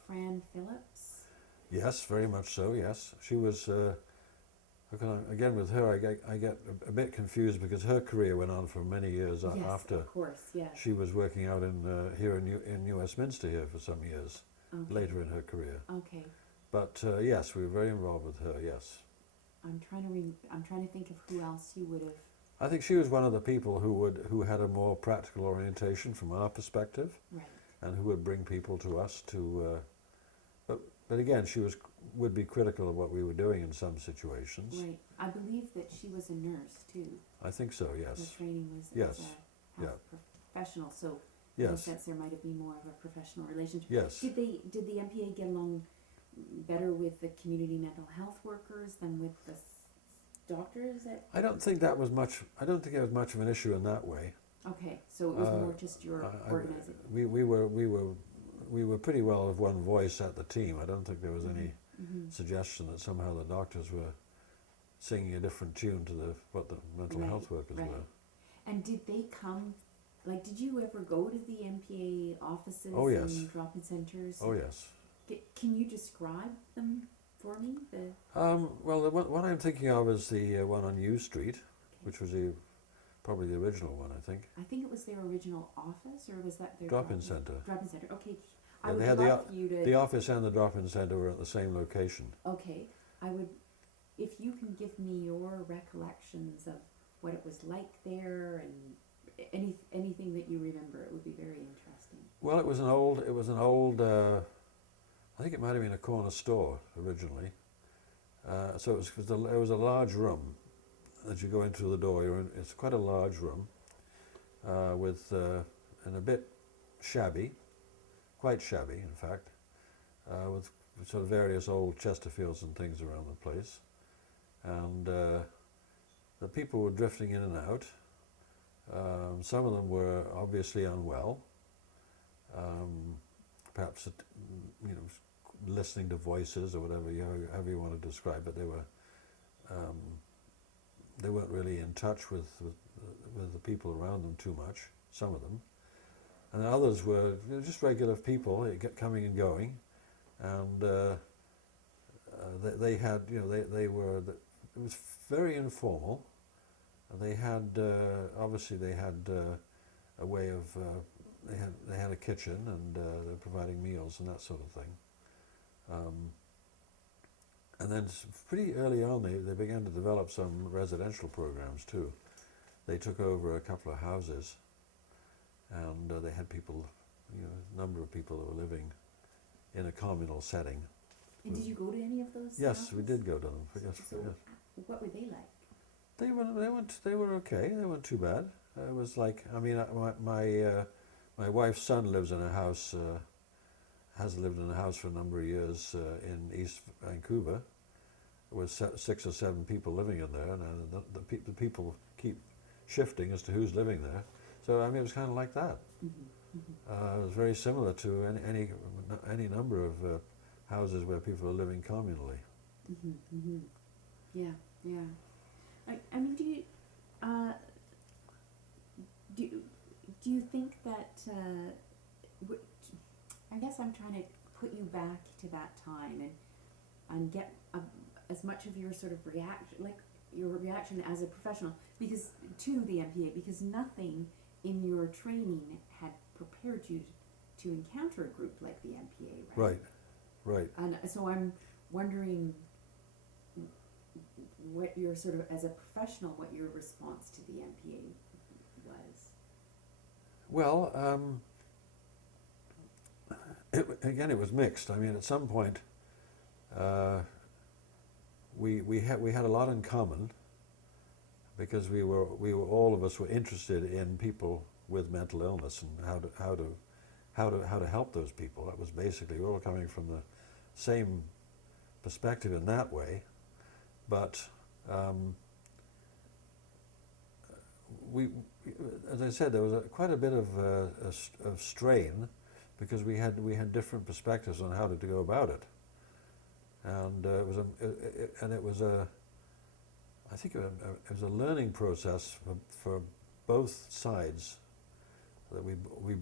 Fran Phillips? Yes, very much so, yes. She was, again with her, I get a bit confused because her career went on for many years after. Of course, yes. She was working out here in New Westminster here for some years, later in her career. Okay. But yes, we were very involved with her, yes. I'm trying to think of who else you would have... I think she was one of the people who had a more practical orientation from our perspective, Right. and who would bring people to us to. But again, she would be critical of what we were doing in some situations. Right. I believe that she was a nurse too. I think so. Yes. Her training was Yes. as a health professional, so in a Yes. sense there might have been more of a professional relationship. Yes. Did the MPA get along better with the community mental health workers than with the doctors? I don't think it was much of an issue in that way. Okay, so it was more just your organizing. We were pretty well of one voice at the team. I don't think there was any Mm-hmm. suggestion that somehow the doctors were singing a different tune to what the mental health workers were. And did they come, like, did you ever go to the MPA offices and drop-in centers? Oh yes. Can you describe them for me? Well, the one I'm thinking of is the one on U Street, which was probably the original one, I think. I think it was their original office, or was that their drop-in center? Drop-in center. Okay. Yeah, I would they had love you to... the office and the drop-in center were at the same location. Okay. If you can give me your recollections of what it was like there, and anything that you remember, it would be very interesting. Well, it was an old, I think it might have been a corner store originally. So it was a large room. As you go in through the door, it's quite a large room and a bit shabby, quite shabby in fact, with sort of various old Chesterfields and things around the place. And the people were drifting in and out. Some of them were obviously unwell, perhaps listening to voices or whatever, however you want to describe it. They weren't really in touch with the people around them too much, some of them. And others were just regular people coming and going, and they had, they were, it was very informal. They had, obviously they had a way of, they had a kitchen, and they were providing meals and that sort of thing. And then pretty early on they began to develop some residential programs too. They took over a couple of houses, and they had people, a number of people that were living in a communal setting. And did you go to any of those? Yes, houses? we did go to them. Yes, So yes. what were they like? They were okay. They weren't too bad. It was like, I mean, my wife's son lives in a house, has lived in a house for a number of years in East Vancouver, with 6 or 7 people living in there, and the people keep shifting as to who's living there. So I mean, it was kind of like that. Mm-hmm. Mm-hmm. It was very similar to any number of houses where people are living communally. Mm-hmm. Mm-hmm. Yeah, yeah. I mean, do you think that? I guess I'm trying to put you back to that time and get as much of your sort of reaction, like your reaction as a professional, because to the MPA, because nothing in your training had prepared you to encounter a group like the MPA, right? Right. And so I'm wondering what your sort of, as a professional, what your response to the MPA was. Well, it was mixed. I mean, at some point, we had a lot in common, because we were all of us were interested in people with mental illness and how to help those people. That was basically, we were all coming from the same perspective in that way, but as I said, there was quite a bit of strain, because we had different perspectives on how to go about it, and it was a learning process for both sides, that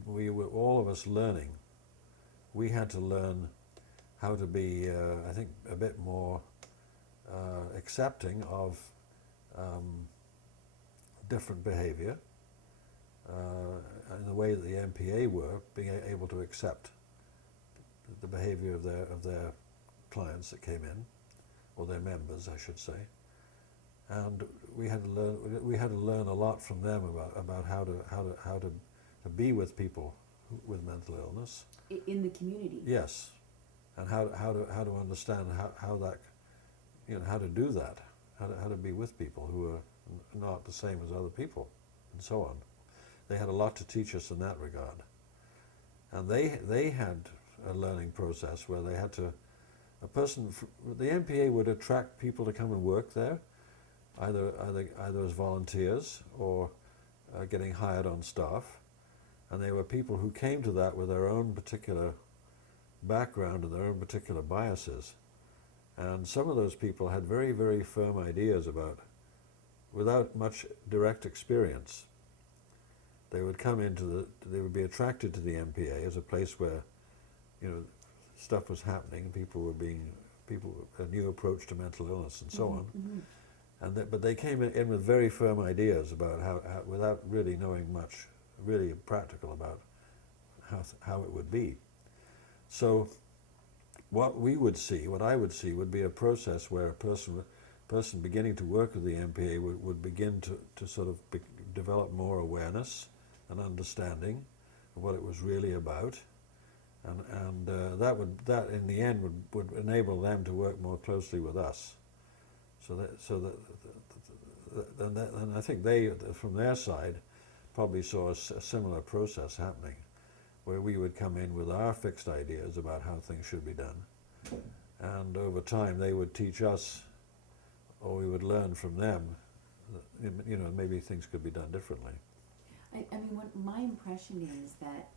we were all of us learning. We had to learn how to be, I think, a bit more accepting of different behavior, in the way that the MPA were, being able to accept the behavior of their clients that came in, or their members, I should say. And we had to learn a lot from them about how to be with people with mental illness In the community. Yes, and how to understand how that, how to do that, how to be with people who are not the same as other people, and so on. They had a lot to teach us in that regard, and they had a learning process where they had to, the MPA would attract people to come and work there, either as volunteers or getting hired on staff, and they were people who came to that with their own particular background and their own particular biases, and some of those people had very, very firm ideas without much direct experience. They would come they would be attracted to the MPA as a place where, stuff was happening, a new approach to mental illness and so on. Mm-hmm. But they came in with very firm ideas about how without really knowing much, really practical about how it would be. So what I would see would be a process where a person beginning to work with the MPA would begin to sort of develop more awareness and understanding of what it was really about, and that in the end would enable them to work more closely with us. And I think they, from their side, probably saw a similar process happening, where we would come in with our fixed ideas about how things should be done, and over time they would teach us, or we would learn from them, that, maybe things could be done differently. I mean, what my impression is that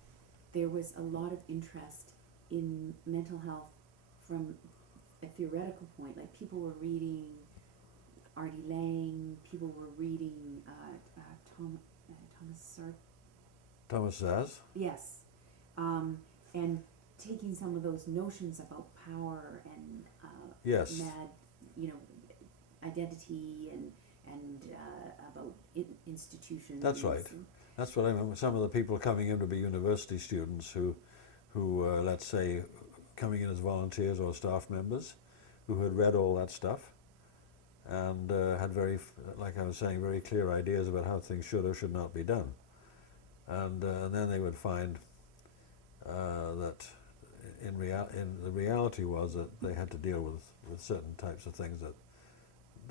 there was a lot of interest in mental health from a theoretical point. Like, people were reading Artie Lang, people were reading Thomas Zaz? Yes, and taking some of those notions about power and Yes. mad, identity and about institutions. That's right. That's what I mean. Some of the people coming in to be university students who let's say, coming in as volunteers or staff members, who had read all that stuff and had like I was saying, very clear ideas about how things should or should not be done. And then they would find that the reality was that they had to deal with certain types of things that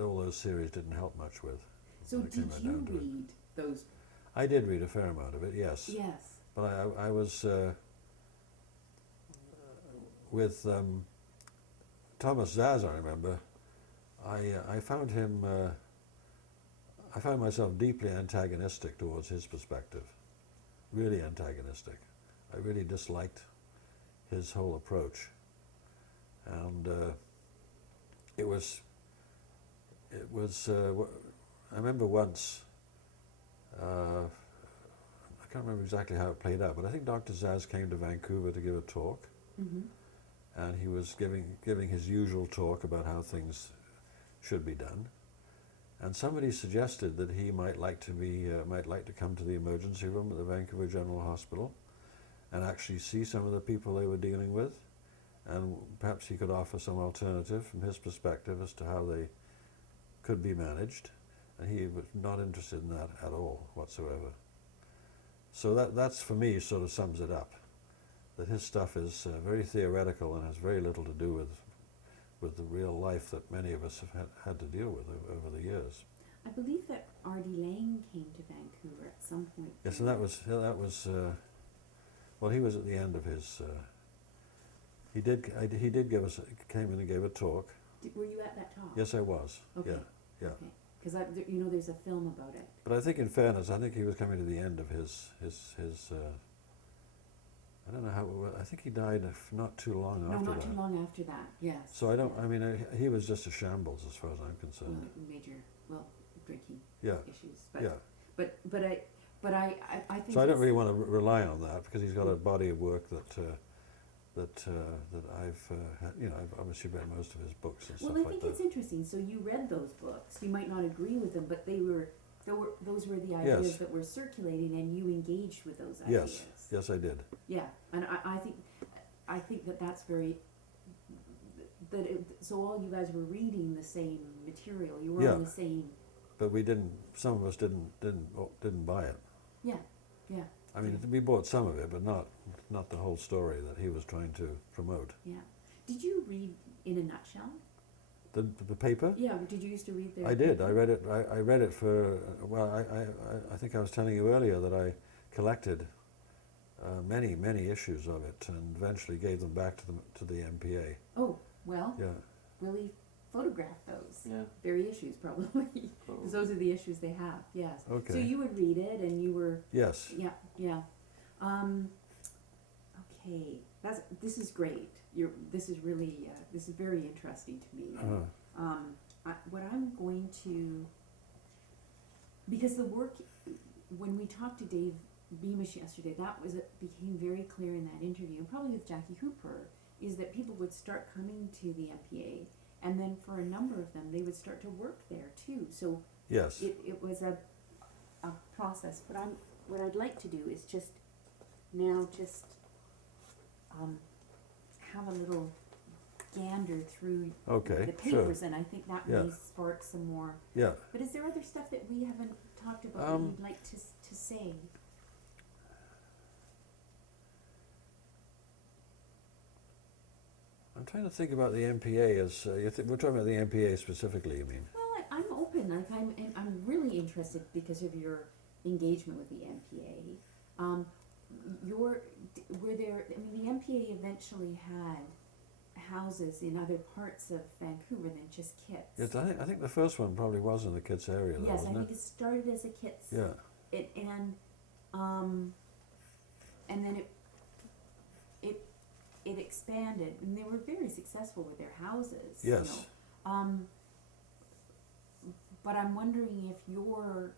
all those series didn't help much with. So did you read those? I did read a fair amount of it, yes. Yes. But I was with Thomas Zaz, I remember. I found him. I found myself deeply antagonistic towards his perspective. Really antagonistic. I really disliked his whole approach, and it was. I remember once. I can't remember exactly how it played out, but I think Dr. Zaz came to Vancouver to give a talk, and he was giving his usual talk about how things should be done. And somebody suggested that he might like to come to the emergency room at the Vancouver General Hospital and actually see some of the people they were dealing with, and perhaps he could offer some alternative from his perspective as to how they could be managed. And he was not interested in that at all whatsoever. So that's for me sort of sums it up. That his stuff is very theoretical and has very little to do with the real life that many of us have had to deal with over the years. I believe that Artie Lang came to Vancouver at some point. Yes, and that was well, he was at the end of his. He did came in and gave a talk. Were you at that talk? Yes, I was. Okay. Yeah. Okay. Because there's a film about it. But I think, in fairness, I think he was coming to the end of his I don't know how. I think he died not too long after that. No, not too long after that. Yes. So I don't. I mean, he was just a shambles as far as I'm concerned. Major, drinking Yeah. issues. Yeah. But I think. So I don't really want to rely on that, because he's got a body of work that I've I've obviously read most of his books and stuff like that. Well, I think it's interesting. So you read those books. You might not agree with them, but those were the ideas Yes. that were circulating, and you engaged with those ideas. Yes, I did. Yeah, and I think that's very. So all you guys were reading the same material. You were on the same. But we didn't. Some of us didn't buy it. Yeah. I mean, we bought some of it, but not the whole story that he was trying to promote. Yeah. Did you read In a Nutshell? The paper? Yeah. Did you used to read their? I did. I read it. I read it for. Well, I think I was telling you earlier that I collected many issues of it, and eventually gave them back to the MPA. Oh well. Yeah. Really photograph those. Yeah. Very issues probably. Because those are the issues they have. Yes. Okay. So you would read it, and you were. Yes. Yeah. Okay. This is great. This is really this is very interesting to me. What I'm going to, because the work, when we talked to Dave Beamish yesterday, it became very clear in that interview, and probably with Jackie Hooper, is that people would start coming to the MPA, and then for a number of them, they would start to work there too. So Yes. it was a process. But what I'd like to do is just have a little gander through Okay, the sure. papers, and I think that Yeah. may spark some more. Yeah. But is there other stuff that we haven't talked about that you'd like to say? I'm trying to think about the MPA as we're talking about the MPA specifically. You mean? Well, I'm open. Like I'm really interested because of your engagement with the MPA. Were there? I mean, the MPA eventually had houses in other parts of Vancouver than just Kits. Yes, I think the first one probably was in the Kits area, though, Yes, I wasn't think it? it started as a Kits. Yeah. And then it expanded, and they were very successful with their houses. Yes. But I'm wondering if your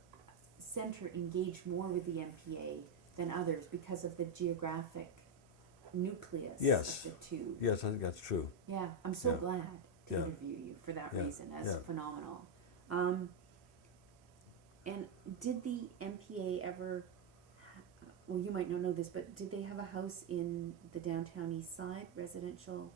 center engaged more with the MPA than others because of the geographic nucleus Yes. of the two. Yes, I think that's true. Yeah, I'm so Yeah. glad to Yeah. interview you for that Yeah. reason as Yeah. phenomenal. And did the MPA ever, well, you might not know this, but did they have a house in the downtown east side, residential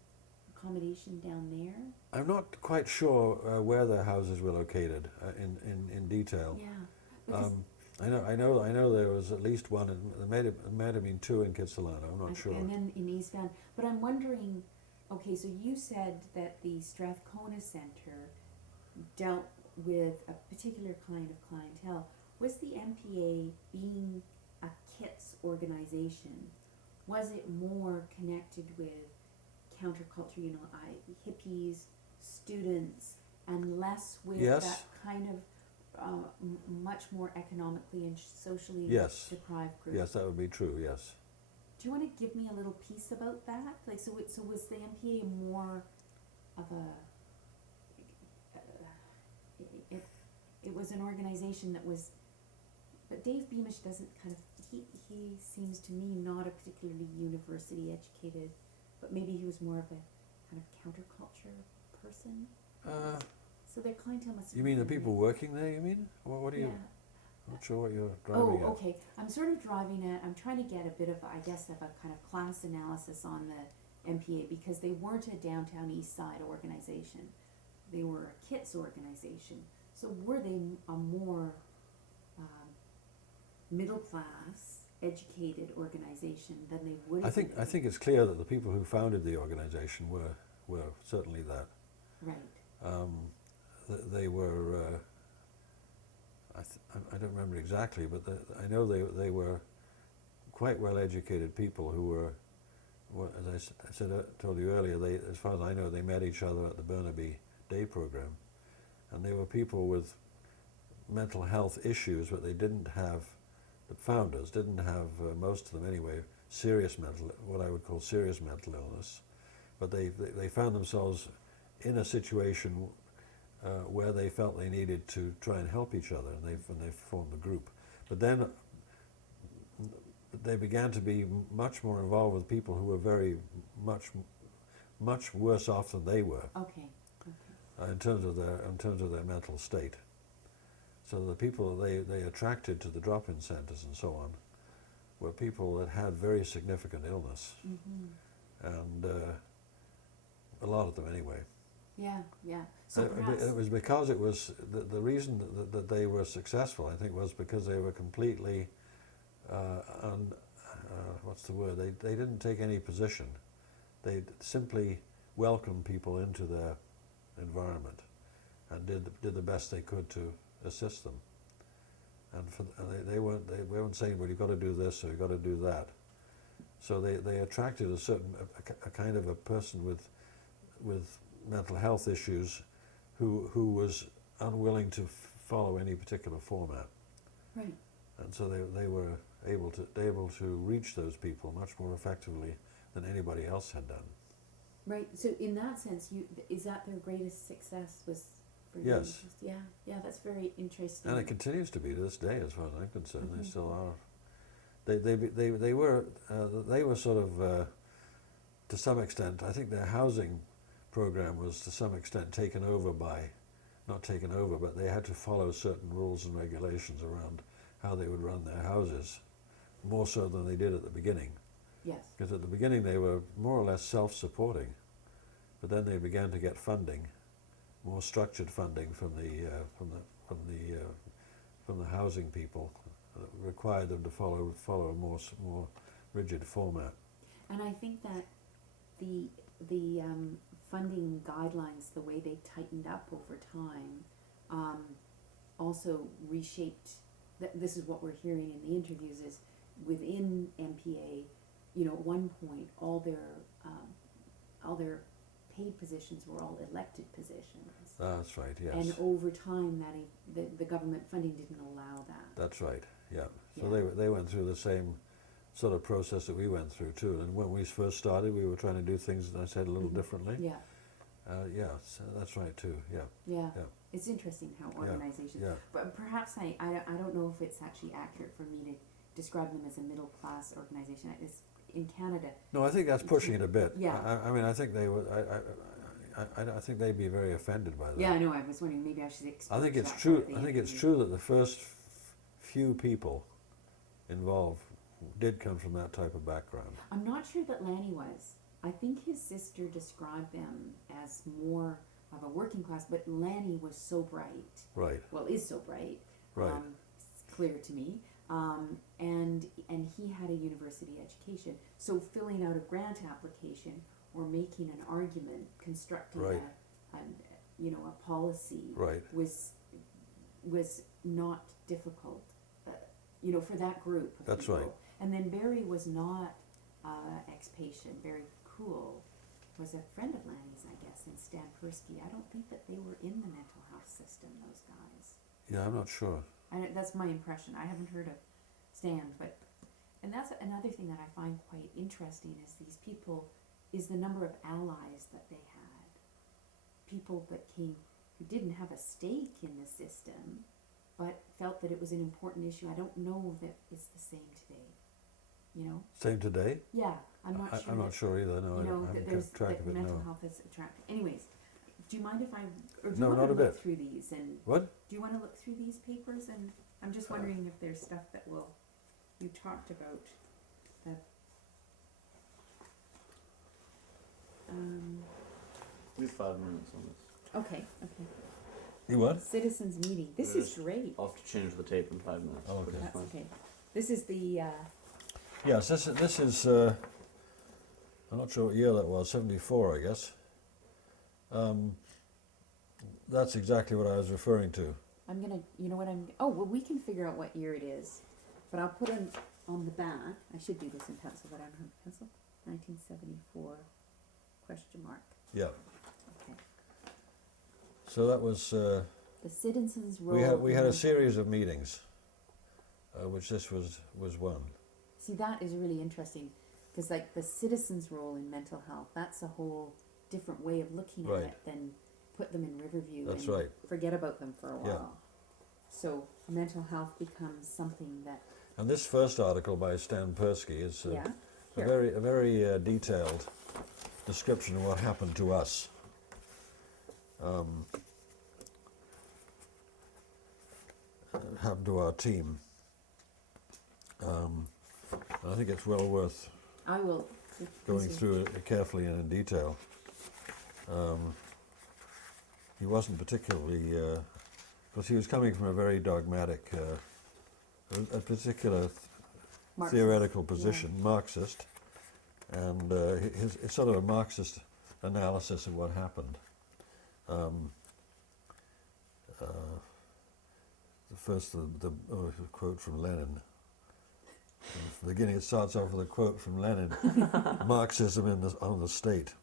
accommodation down there? I'm not quite sure where their houses were located in detail. Yeah. Because I know there was at least one. There might have been two in Kitsilano. I'm not sure. And then in East Van. But I'm wondering, okay, so you said that the Strathcona Center dealt with a particular kind of clientele. Was the MPA, being a KITS organization, was it more connected with counterculture, hippies, students, and less with Yes. that kind of much more economically and socially Yes. deprived group? Yes, that would be true. Yes. Do you want to give me a little piece about that? Like, so was the MPA more of a, it was an organization that was, but Dave Beamish doesn't kind of, he seems to me not a particularly university educated, but maybe he was more of a kind of counterculture person. So their clientele must. You mean the people working there? You mean? What do you? Yeah. I'm not sure what you're driving at. Okay. I'm sort of driving at, I'm trying to get a bit of, I guess, of a kind of class analysis on the MPA, because they weren't a downtown east side organization. They were a KITS organization. So were they a more middle class, educated organization than they would have been? I think it's clear that the people who founded the organization were certainly that. Right. They were. I don't remember exactly, but I know they were quite well-educated people who were, as I told you earlier, as far as I know, they met each other at the Burnaby Day program, and they were people with mental health issues, but they didn't have, the founders didn't have, most of them anyway, what I would call serious mental illness, but they found themselves in a situation where they felt they needed to try and help each other, and they formed a group. But then they began to be much more involved with people who were very much worse off than they were. Okay. In terms of their mental state. So the people they attracted to the drop-in centers and so on were people that had very significant illness, and a lot of them anyway. Yeah. So perhaps it was because it was the reason that they were successful, I think, was because they were completely what's the word? They didn't take any position. They simply welcomed people into their environment and did the best they could to assist them. And they weren't saying, well, you've got to do this or you've got to do that. So they attracted a kind of a person with mental health issues who was unwilling to follow any particular format. right. And so they were able to reach those people much more effectively than anybody else had done. Right. So in that sense, is that their greatest success was for you? Yes. Yeah. That's very interesting. And it continues to be to this day, as far as I'm concerned. They Mhm. still are. They were sort of to some extent. I think their housing program was to some extent taken over by, not taken over, but they had to follow certain rules and regulations around how they would run their houses, more so than they did at the beginning. Yes. Because at the beginning they were more or less self-supporting. but then they began to get funding, more structured funding from the housing people, required them to follow a more rigid format. And I think that the funding guidelines, the way they tightened up over time, also reshaped. This is what we're hearing in the interviews, is within MPA, you know, at one point all their paid positions were all elected positions. That's right, yes. And over time, the government funding didn't allow that. That's right, yeah. So Yeah. they went through the same sort of process that we went through too. And when we first started, we were trying to do things, as I said, a little differently. Yeah, Yeah, so that's right too, yeah. yeah. Yeah. It's interesting how organizations, Yeah. but perhaps I don't know if it's actually accurate for me to describe them as a middle class organization. It's in Canada. No, I think that's pushing it a bit. Yeah. I mean, I think they would. I think they'd be very offended by that. Yeah, I know. I was wondering maybe I should explain. I think it's true. I think it's true that the first few people involved did come from that type of background. I'm not sure that Lanny was. I think his sister described them as more of a working class, but Lanny was so bright. Right. Well, is so bright. Right. It's clear to me. And he had a university education. So filling out a grant application or making an argument, constructing Right. a policy Right. was not difficult, for that group of That's people. right. And then Barry was not ex-patient. Barry Cool was a friend of Lanny's, I guess, and Stan Persky. I don't think that they were in the mental health system, those guys. Yeah, I'm not sure. That's my impression. I haven't heard of Stan, and that's another thing that I find quite interesting is these people, is the number of allies that they had. People that came who didn't have a stake in the system, but felt that it was an important issue. I don't know that it's the same today. You know? Same today? Yeah, I'm not sure. I'm not sure either. No, I that haven't kept track of it. mental No. health is attractive. Anyways, do you mind if I, or do No, you not want a to look bit. through these and What? do you want to look through these papers? And I'm just wondering if there's stuff that you talked about that. We have 5 minutes on this. Okay. You what? Citizens meeting. This We're is great. I'll have to change the tape in 5 minutes. Oh, but okay. it's That's fine. okay. This is the. Yes, this is. I'm not sure what year that was. 74, I guess. That's exactly what I was referring to. I'm gonna. You know what I'm. Oh well, we can figure out what year it is, but I'll put it on the back. I should do this in pencil, but I don't have a pencil. 1974 question mark. Yeah. Okay. So that was. The citizens' role. We had in a series of meetings, which this was one. See, that is really interesting, because like the citizens' role in mental health, that's a whole different way of looking Right. at it than put them in Riverview That's and right. forget about them for a while. Yeah. So mental health becomes something that, And this first article by Stan Persky is yeah, a here. very detailed description of what happened to us. Happened to our team. I think it's well worth I will. going through it carefully and in detail. He wasn't particularly, because he was coming from a very dogmatic, a particular Marxist. theoretical position, Marxist, and it's sort of a Marxist analysis of what happened. The quote from Lenin. From the beginning, it starts off with a quote from Lenin: "Marxism on the state."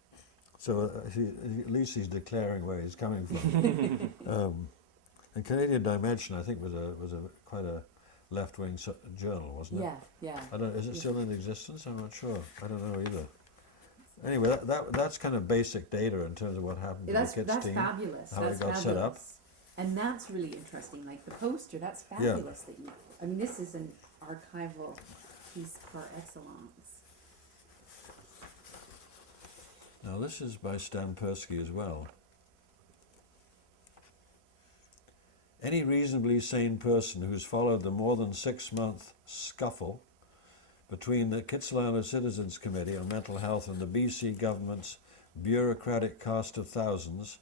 So at least he's declaring where he's coming from. And Canadian Dimension, I think, was quite a left-wing journal, wasn't it? Yeah, yeah. I don't. Is it still in existence? I'm not sure. I don't know either. Anyway, that's kind of basic data in terms of what happened to That's the Kids team, fabulous. how That's it got fabulous. set up. And that's really interesting. Like the poster, that's fabulous. That you. I mean, this is an archival piece par excellence. Now this is by Stan Persky as well. Any reasonably sane person who's followed the more than 6-month scuffle between the Kitsilano Citizens Committee on Mental Health and the BC government's bureaucratic cast of thousands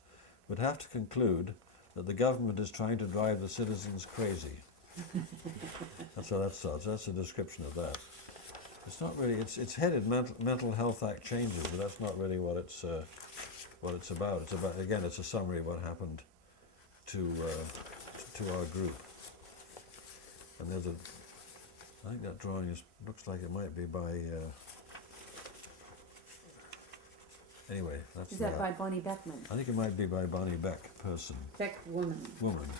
would have to conclude that the government is trying to drive the citizens crazy. That's how that starts. That's a description of that. It's not really. It's headed Mental Health Act changes, but that's not really what it's about. It's about, again, it's a summary of what happened to our group. And there's I think that drawing looks like it might be by. Anyway, that's. Is that by Bonnie Beckman? I think it might be by Bonnie Beck person. Beck woman. Woman.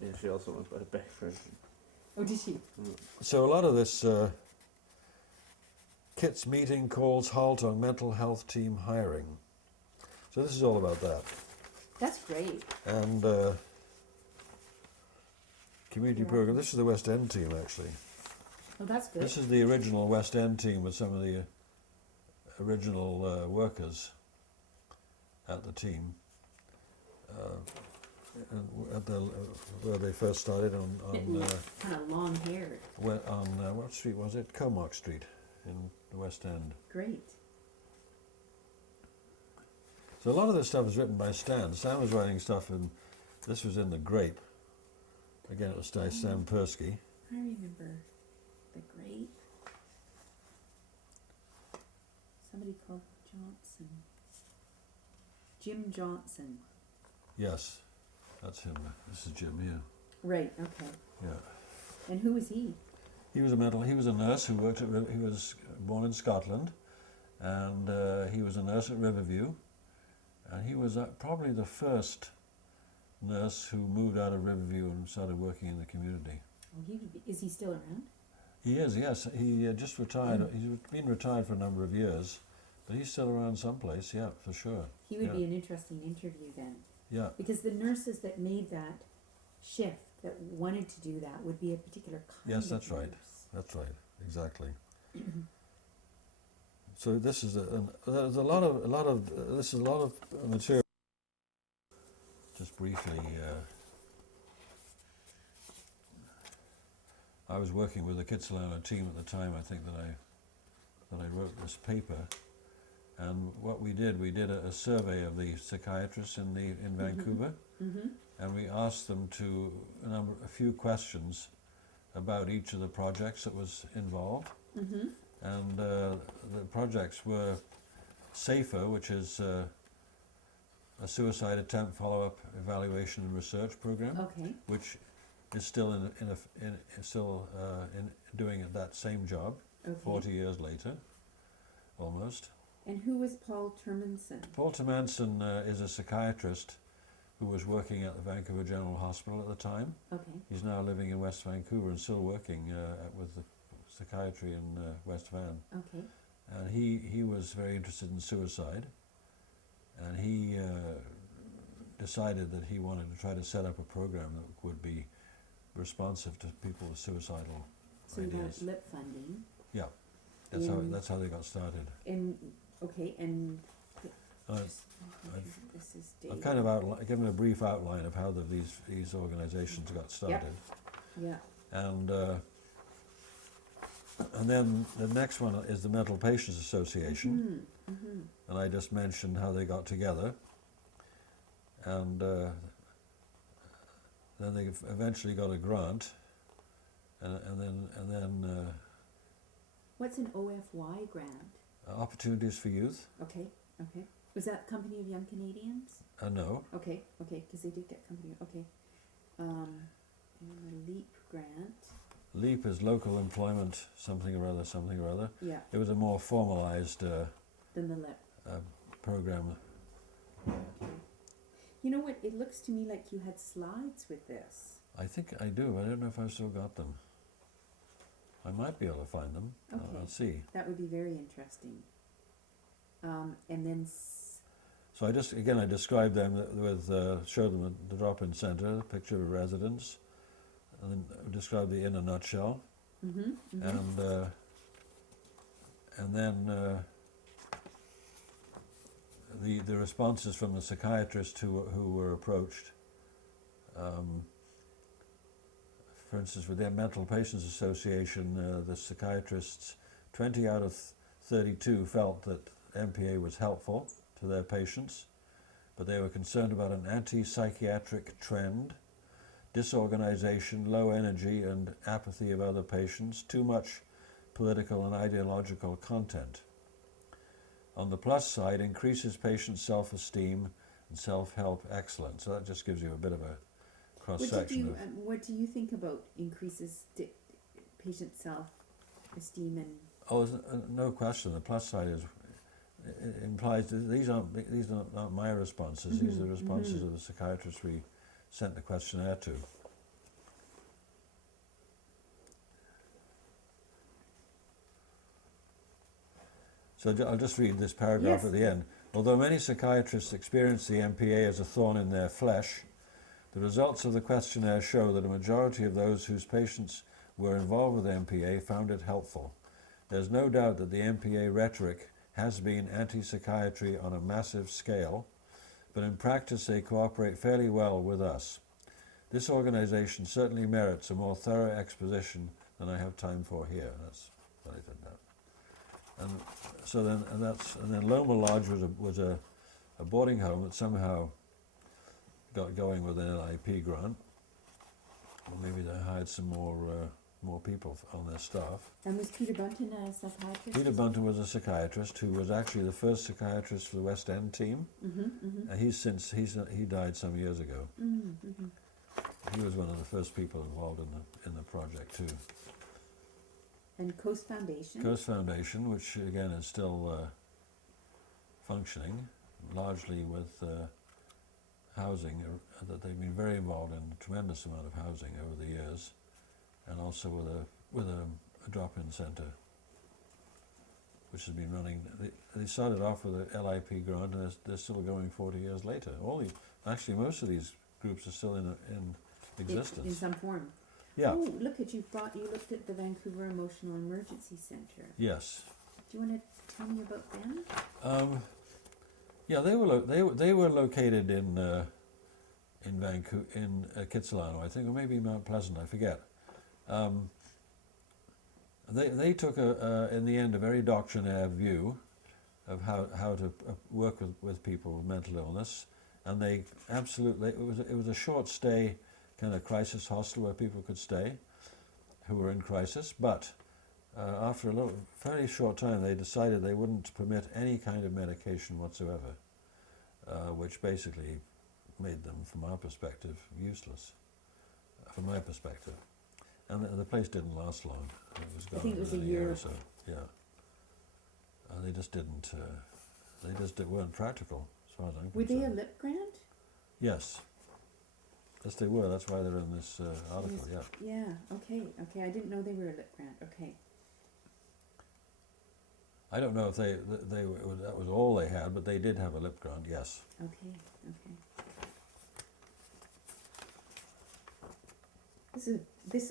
Yeah, she also went by the Beck version. Oh, did she? So a lot of this. Kit's meeting calls halt on mental health team hiring. So this is all about that. That's great. And community program. This is the West End team, actually. Oh, that's good. This is the original West End team with some of the original workers at the team. At the where they first started on kind of long-haired. on what street was it? Comox Street in the West End. Great. So a lot of this stuff is written by Stan. Stan was writing stuff, and this was in the Grape. Again, it was by Stan Persky. I remember the Grape. Somebody called Johnson. Jim Johnson. Yes, that's him. This is Jim here. Right. Okay. Yeah. And who was he? He was a nurse who worked at. He was born in Scotland, and he was a nurse at Riverview, and he was probably the first nurse who moved out of Riverview and started working in the community. Oh, is he still around? He is, yes. He just retired. He's been retired for a number of years, but he's still around someplace. Yeah, for sure. He would be an interesting interview then. Yeah. Because the nurses that made that shift, that wanted to do that, would be a particular kind Yes, of that's right. nurse. That's right. Exactly. So this is there's a lot of material. Just briefly, I was working with the Kitsilano team at the time. I think that I wrote this paper, and what we did a survey of the psychiatrists in Vancouver, and we asked them to a few questions about each of the projects that was involved. And the projects were SAFER, which is a suicide attempt follow-up evaluation and research program, which is still doing that same job 40 years later, almost. And who was Paul Termanson? Paul Termanson is a psychiatrist who was working at the Vancouver General Hospital at the time. He's now living in West Vancouver and still working with the psychiatry in West Van. And he was very interested in suicide, and he decided that he wanted to try to set up a program that would be responsive to people with suicidal ideas. So you got lip funding. Yeah, that's how they got started. And I've kind of given a brief outline of how these organizations got started. Yeah. And then the next one is the Mental Patients Association, and I just mentioned how they got together, and then they eventually got a grant, and then. What's an OFY grant? Opportunities for Youth. Okay. Was that Company of Young Canadians? No. Okay, because they did get Company. Okay. And a LEAP grant. LEAP is Local Employment something or other. Yeah. It was a more formalized than the LEP program. Okay. You know what? It looks to me like you had slides with this. I think I do. I don't know if I've still got them. I might be able to find them. Okay. I'll see. That would be very interesting. And then. So I described them showed them the drop-in center, a picture of a residence, and then described it in a nutshell. And then the responses from the psychiatrists who were approached. For instance, with their Mental Patients Association, the psychiatrists, 20 out of 32 felt that MPA was helpful to their patients, but they were concerned about an anti-psychiatric trend, disorganization, low energy and apathy of other patients, too much political and ideological content. On the plus side, increases patient self-esteem and self-help excellence. So that just gives you a bit of a cross-section of... What do you think about increases patient self-esteem and... Oh, there's no question. The plus side is, it implies that these aren't my responses. These are the responses of the psychiatrists we sent the questionnaire to. So I'll just read this paragraph at the end. Although many psychiatrists experience the MPA as a thorn in their flesh, the results of the questionnaire show that a majority of those whose patients were involved with MPA found it helpful. There's no doubt that the MPA rhetoric has been anti-psychiatry on a massive scale, but in practice they cooperate fairly well with us. This organization certainly merits a more thorough exposition than I have time for here. That's what I said that. And so then Loma Lodge was a boarding home that somehow got going with an LIP grant. Or maybe they hired some more people on their staff. And was Peter Bunton a psychiatrist? Peter Bunton was a psychiatrist who was actually the first psychiatrist for the West End team. And he died some years ago. He was one of the first people involved in the project too. And Coast Foundation? Coast Foundation, which again is still functioning, largely with housing, that they've been very involved in a tremendous amount of housing over the years, and also with a drop-in centre, which has been running. They started off with a LIP grant, and they're still going 40 years later. Actually, most of these groups are still in existence. In some form. Yeah. Oh, look at you looked at the Vancouver Emotional Emergency Centre. Yes. Do you want to tell me about them? Yeah, they were located in Vancouver, in Kitsilano, I think, or maybe Mount Pleasant, I forget. They took in the end a very doctrinaire view of how to work with people with mental illness, and they absolutely it was a short stay kind of crisis hostel where people could stay who were in crisis, but after a fairly short time they decided they wouldn't permit any kind of medication whatsoever, which basically made them, from our perspective, useless, from my perspective. And the place didn't last long. It was gone. I think it was a in year or so. Yeah. They just didn't, weren't practical, as far as I'm concerned. Were they a LIP grant? Yes. Yes, they were. That's why they're in this article, yeah. Yeah, okay. I didn't know they were a LIP grant, okay. I don't know if that was all they had, but they did have a LIP grant, yes. Okay.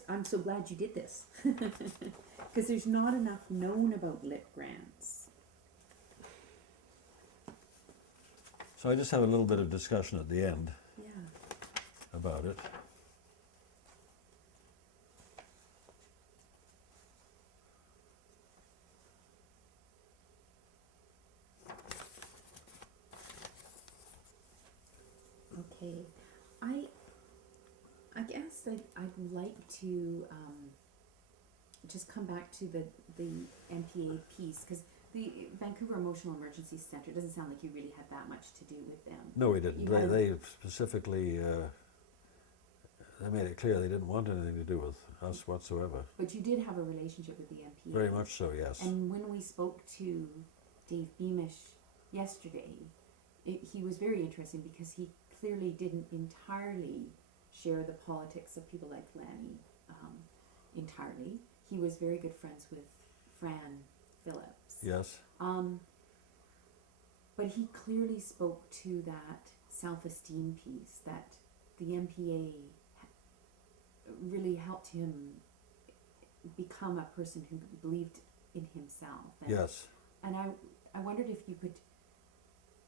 I'm so glad you did this. Because there's not enough known about LIP grants. So I just have a little bit of discussion at the end about it. Okay, I guess that I'd like to just come back to the MPA piece, because the Vancouver Emotional Emergency Centre doesn't sound like you really had that much to do with them. No, we didn't. They specifically they made it clear they didn't want anything to do with us whatsoever. But you did have a relationship with the MPA. Very much so, yes. And when we spoke to Dave Beamish yesterday, he was very interesting because he clearly didn't entirely share the politics of people like Lanny entirely. He was very good friends with Fran Phillips. Yes. But he clearly spoke to that self-esteem piece, that the MPA really helped him become a person who believed in himself. And, yes. And I wondered if you could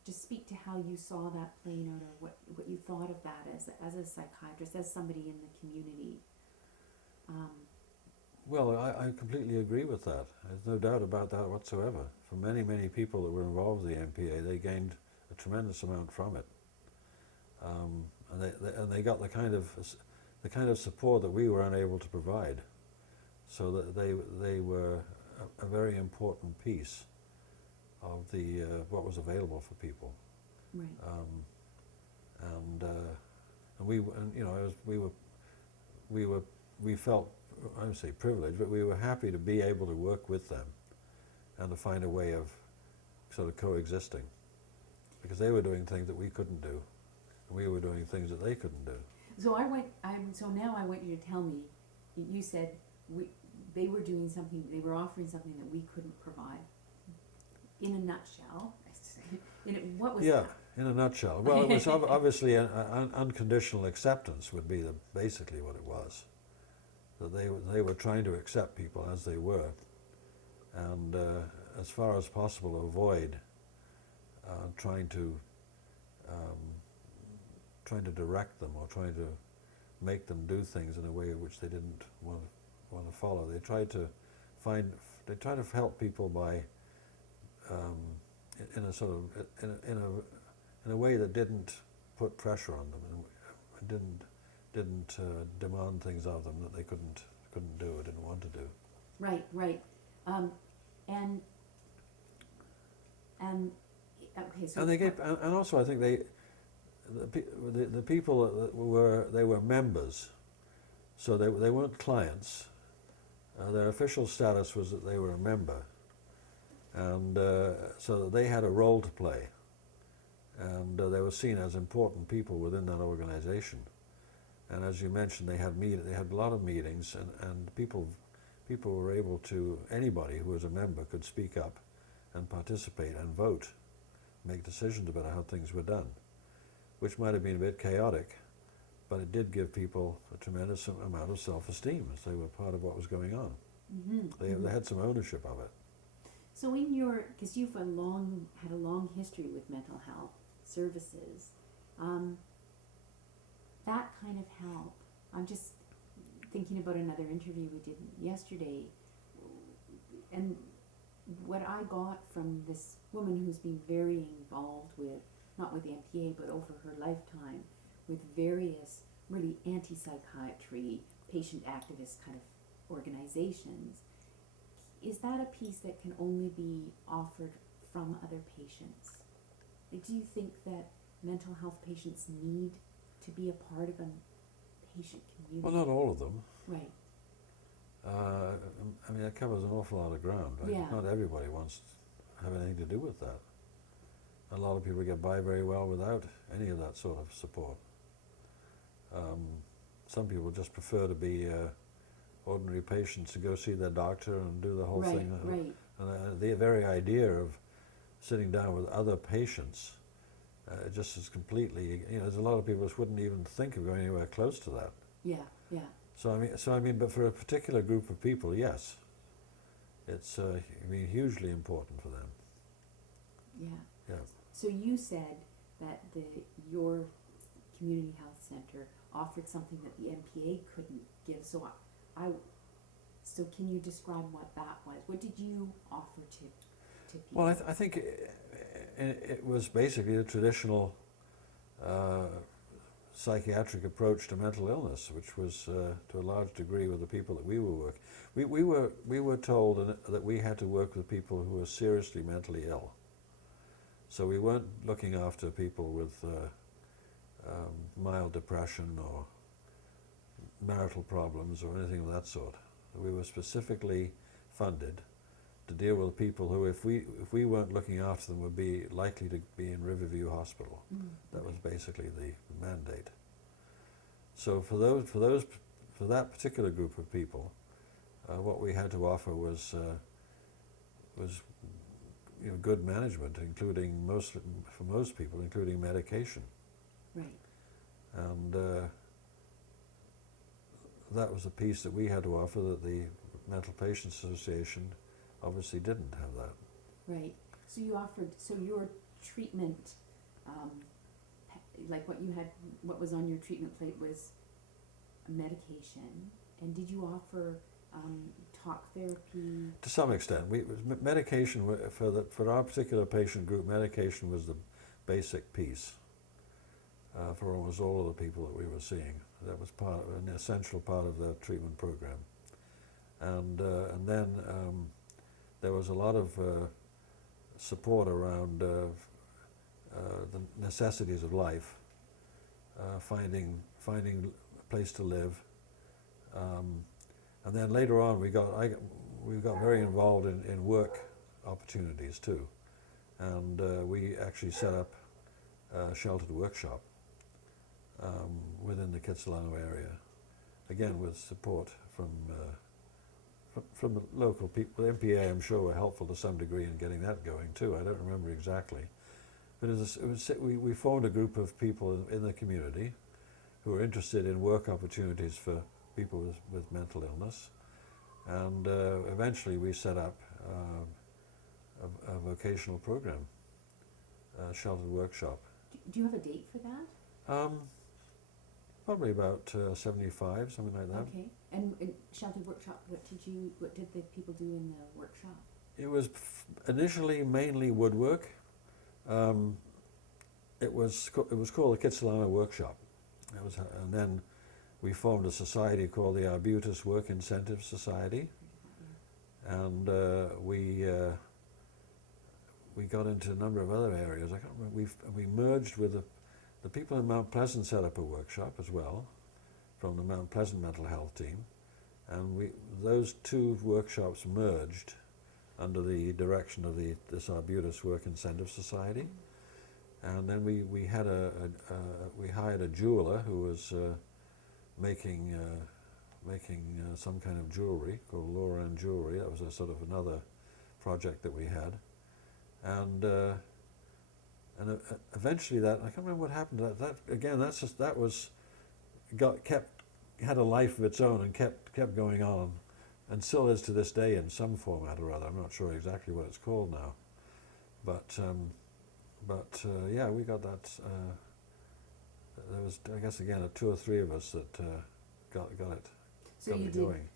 just speak to how you saw that playing out, or what you thought of that as a psychiatrist, as somebody in the community. Well, I completely agree with that. There's no doubt about that whatsoever. For many, many people that were involved with the MPA, they gained a tremendous amount from it, and they got the kind of support that we were unable to provide. So that they were a very important piece of the what was available for people. Right. And we felt, I would say privileged, but we were happy to be able to work with them and to find a way of sort of coexisting, because they were doing things that we couldn't do, and we were doing things that they couldn't do. So so now I want you to tell me, you said they were doing something, they were offering something that we couldn't provide. In a nutshell, what was that? In a nutshell. Well, it was obviously an unconditional acceptance would be basically what it was. That they were trying to accept people as they were, and as far as possible avoid trying to direct them or trying to make them do things in a way which they didn't want to follow. They tried to help people by in a sort of in a way that didn't put pressure on them and didn't demand things of them that they couldn't do or didn't want to do. Right. And okay. So and they gave, and also I think the people that were members, so they weren't clients. Their official status was that they were a member, and so they had a role to play, and they were seen as important people within that organization. And as you mentioned, they had a lot of meetings, and people were able to, anybody who was a member could speak up and participate and vote, make decisions about how things were done, which might have been a bit chaotic, but it did give people a tremendous amount of self-esteem as they were part of what was going on. Mm-hmm. They had some ownership of it. So because you've had a long history with mental health services, that kind of help, I'm just thinking about another interview we did yesterday, and what I got from this woman who's been very involved with, not with the MPA, but over her lifetime, with various really anti-psychiatry, patient activist kind of organizations, is that a piece that can only be offered from other patients? Do you think that mental health patients need to be a part of a patient community? Well, not all of them. Right. I mean, that covers an awful lot of ground. Right? Yeah. Not everybody wants to have anything to do with that. A lot of people get by very well without any of that sort of support. Some people just prefer to be ordinary patients to go see their doctor and do the whole thing. Right. And the very idea of sitting down with other patients just is completely, there's a lot of people who wouldn't even think of going anywhere close to that. Yeah. So I mean, but for a particular group of people, yes, it's hugely important for them. Yeah. Yeah. So you said that your community health center offered something that the MPA couldn't give. So so can you describe what that was? What did you offer to people? Well, I think it was basically a traditional psychiatric approach to mental illness, which was to a large degree with the people that we were working. We were told that we had to work with people who were seriously mentally ill. So we weren't looking after people with mild depression or marital problems or anything of that sort. We were specifically funded to deal with people who, if we weren't looking after them, would be likely to be in Riverview Hospital. That was basically the mandate. So for that particular group of people, what we had to offer was good management, including for most people, including medication. Right. And that was a piece that we had to offer that the Mental Patients Association obviously didn't have that. Right. So your treatment, like what was on your treatment plate was medication, and did you offer talk therapy? To some extent, medication for our particular patient group, medication was the basic piece for almost all of the people that we were seeing. That was an essential part of their treatment program, and then there was a lot of support around the necessities of life, finding a place to live. And then later on, we got very involved in work opportunities too, and we actually set up a sheltered workshop within the Kitsilano area, again with support from the local people. The MPA, I'm sure, were helpful to some degree in getting that going too. I don't remember exactly, but we formed a group of people in the community who were interested in work opportunities for people with mental illness, and eventually we set up a vocational program, a sheltered workshop. Do you have a date for that? Probably about 75, something like that. Okay. And sheltered workshop, what did the people do in the workshop? It was initially mainly woodwork. It was called the Kitsilano Workshop. And then we formed a society called the Arbutus Work Incentive Society, and we got into a number of other areas. I can't remember. We merged with the people in Mount Pleasant set up a workshop as well, from the Mount Pleasant mental health team, and those two workshops merged under the direction of this Arbutus Work Incentive Society. And then we hired a jeweler who was making some kind of jewelry called Lauren Jewelry. That was a sort of another project that we had, and eventually that, I can't remember what happened to that. Again, had a life of its own and kept going on, and still is to this day in some format or other. I'm not sure exactly what it's called now, but yeah, we got that. There was, I guess, again, 2 or 3 of us that got it. So got you it did going.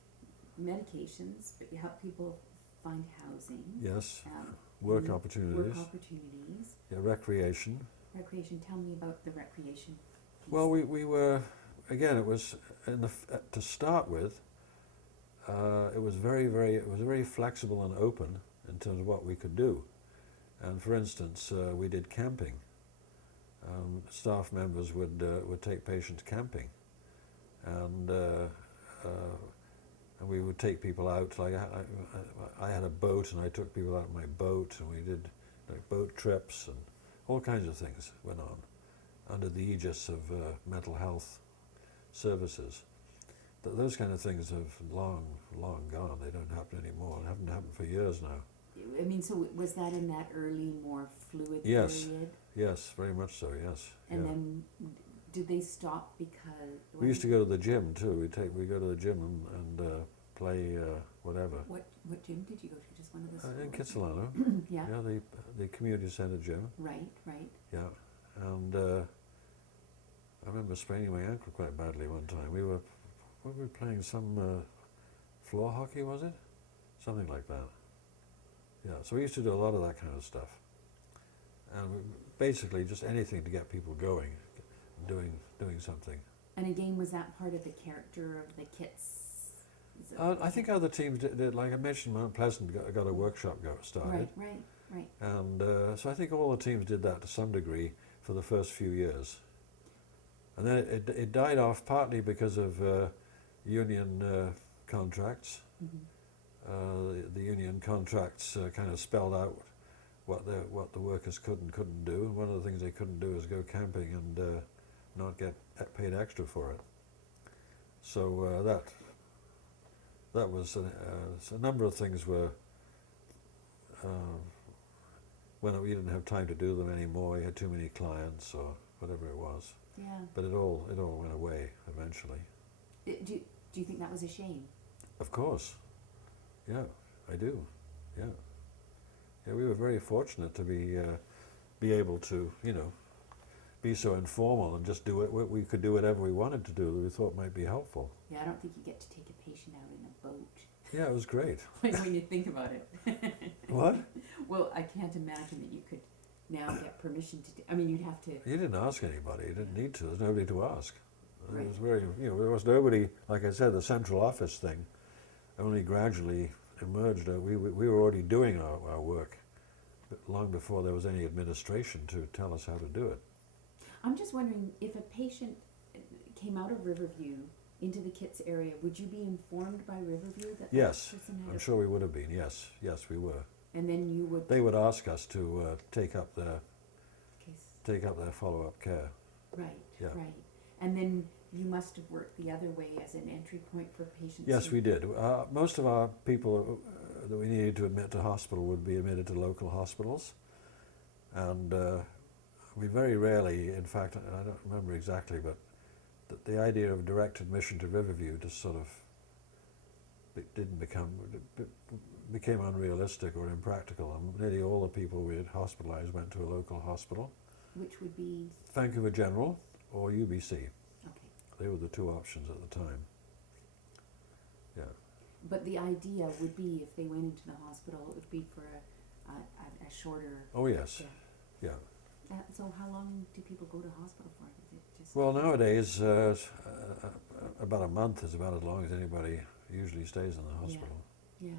medications, but you help people find housing. Yes, Um, work and opportunities. Work opportunities. Yeah, recreation. Recreation. Tell me about the recreation piece. Well, we were, again, it was to start with. It was very flexible and open in terms of what we could do. And for instance, we did camping. Staff members would take patients camping, and we would take people out. Like I had a boat, and I took people out in my boat, and we did like boat trips, and all kinds of things went on under the aegis of mental health services. Those kind of things have long gone. They don't happen anymore. They haven't happened for years now. I mean, so was that in that early, more fluid Yes. period? Yes, very much so. Yes. And yeah. then, did they stop because? We used to go to the gym too. We go to the gym and play whatever. What gym did you go to? Just one of the In schools? Kitsilano. Yeah. Yeah, the community centre gym. Right. Yeah, and I remember spraining my ankle quite badly one time. We were playing some floor hockey, was it? Something like that. Yeah, so we used to do a lot of that kind of stuff, and basically just anything to get people going, doing something. And again, was that part of the character of the kits? I think other teams did. Like I mentioned, Mount Pleasant got a workshop started. Right. And so I think all the teams did that to some degree for the first few years. And then it died off partly because of union contracts. Mm-hmm. The union contracts kind of spelled out what the workers could and couldn't do. And one of the things they couldn't do is go camping and not get paid extra for it. So that was so a number of things were. When we didn't have time to do them anymore, we had too many clients or whatever it was. Yeah. But it all went away eventually. Do you think that was a shame? Of course. Yeah, I do. Yeah. Yeah, we were very fortunate to be able to, be so informal and just do it. We could do whatever we wanted to do that we thought might be helpful. Yeah, I don't think you get to take a patient out in a boat. Yeah, it was great. when you think about it. What? Well, I can't imagine that you could now get permission to do, I mean, you'd have to, You didn't ask anybody. You didn't need to. There's nobody to ask. Right. It was very, there was nobody, like I said, the central office thing only gradually emerged. We were already doing our work but long before there was any administration to tell us how to do it. I'm just wondering, if a patient came out of Riverview into the Kits area, would you be informed by Riverview that Yes, that person had I'm sure we would have been. Yes, we were. And then you would They would ask us to take up their case, follow-up care. right, Yeah. right. And then you must have worked the other way as an entry point for patients. Yes, who- we did. Most of our people that we needed to admit to hospital would be admitted to local hospitals, and we very rarely, in fact, I don't remember exactly, but the idea of direct admission to Riverview just sort of became unrealistic or impractical, and nearly all the people we had hospitalized went to a local hospital, Which would be, Vancouver General or UBC. okay. They were the two options at the time. Yeah. But the idea would be, if they went into the hospital, it would be for a shorter. Oh yes. Yeah. Yeah. So how long do people go to hospital for? Is it just? Well, nowadays, about a month is about as long as anybody usually stays in the hospital. Yeah,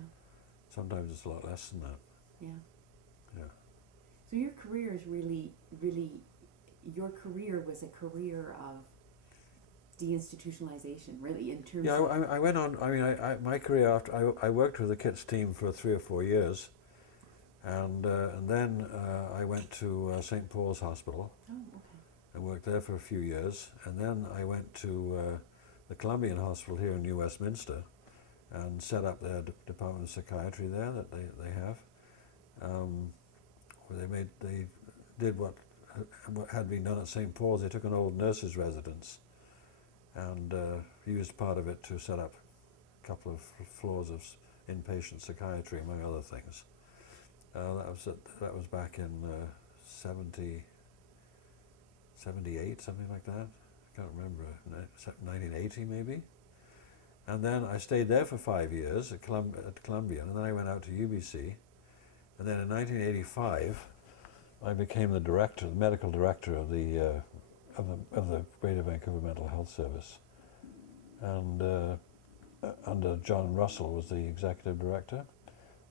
Sometimes it's a lot less than that. yeah. Yeah. So your career is really, your career was a career of deinstitutionalization, really, in terms Yeah, of. I went on. I mean, my career after I worked with the KITS team for 3 or 4 years, and then I went to St. Paul's Hospital Oh, okay. and worked there for a few years, and then I went to the Columbian Hospital here in New Westminster and set up their Department of Psychiatry there that they have. Where they did what had been done at St. Paul's. They took an old nurses' residence and used part of it to set up a couple of floors of inpatient psychiatry, among other things. That was back in 78, something like that. I can't remember, 1980 maybe. And then I stayed there for 5 years at Columbian, and then I went out to UBC. And then in 1985, I became the medical director of the Greater Vancouver Mental Health Service. And under John Russell was the executive director.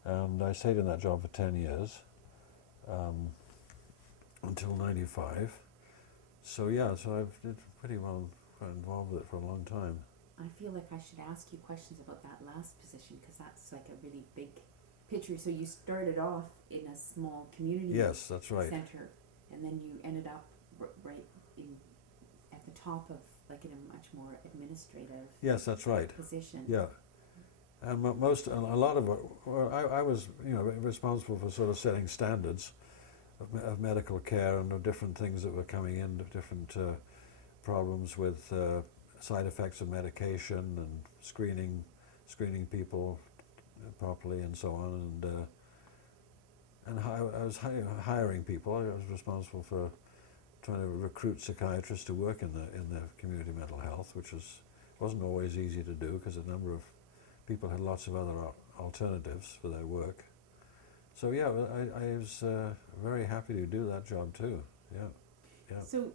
And I stayed in that job for 10 years, until 95. So yeah, so I've did pretty well involved with it for a long time. I feel like I should ask you questions about that last position, because that's like a really big picture. So you started off in a small community Yes, that's right. center, and then you ended up right at the top of, like, in a much more administrative Yes, that's right. position. Yeah. And a lot of it, well, I was, responsible for sort of setting standards of medical care and of different things that were coming in, different problems with side effects of medication and screening people properly and so on. And I was hiring people. I was responsible for trying to recruit psychiatrists to work in the community mental health, which wasn't always easy to do because a number of people had lots of other alternatives for their work. So yeah, I was very happy to do that job too. Yeah. So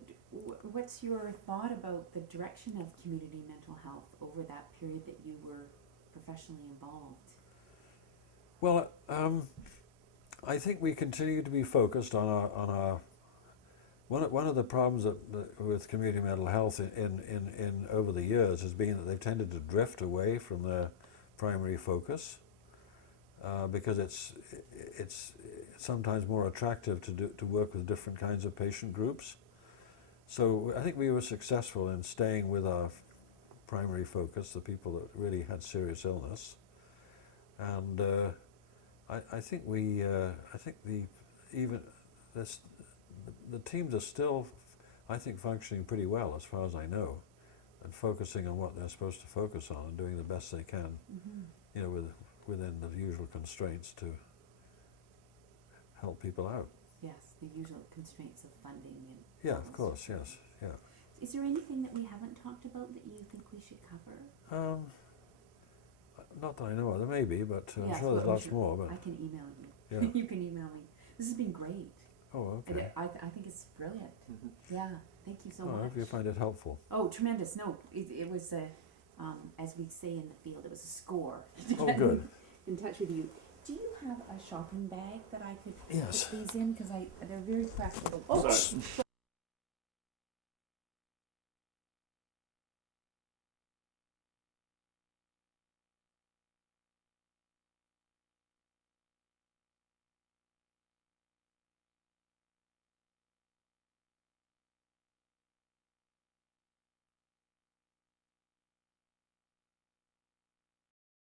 what's your thought about the direction of community mental health over that period that you were professionally involved? Well, I think we continue to be focused on our one of the problems with community mental health in over the years has been that they've tended to drift away from their primary focus because it's sometimes more attractive to work with different kinds of patient groups. So I think we were successful in staying with our primary focus, the people that really had serious illness, and I think the teams are still, I think, functioning pretty well as far as I know, and focusing on what they're supposed to focus on and doing the best they can, Mm-hmm. within the usual constraints to help people out. Yes, the usual constraints of funding and. Yeah, all of those course, sort of yes, things. yeah. Is there anything that we haven't talked about that you think we should cover? Not that I know of, there may be, but I'm Yes, sure well, there's we lots should- more, but, I can email you. yeah. You can email me. This has been great. Oh, okay. I think it's brilliant. Mhm. Yeah, thank you so Oh, I much. hope you find it helpful. Oh, tremendous. No, it was a, as we say in the field, it was a score to Oh, get good. in touch with you. Do you have a shopping bag that I could Yes. put these in? Because they're very practical. Oh, Sorry.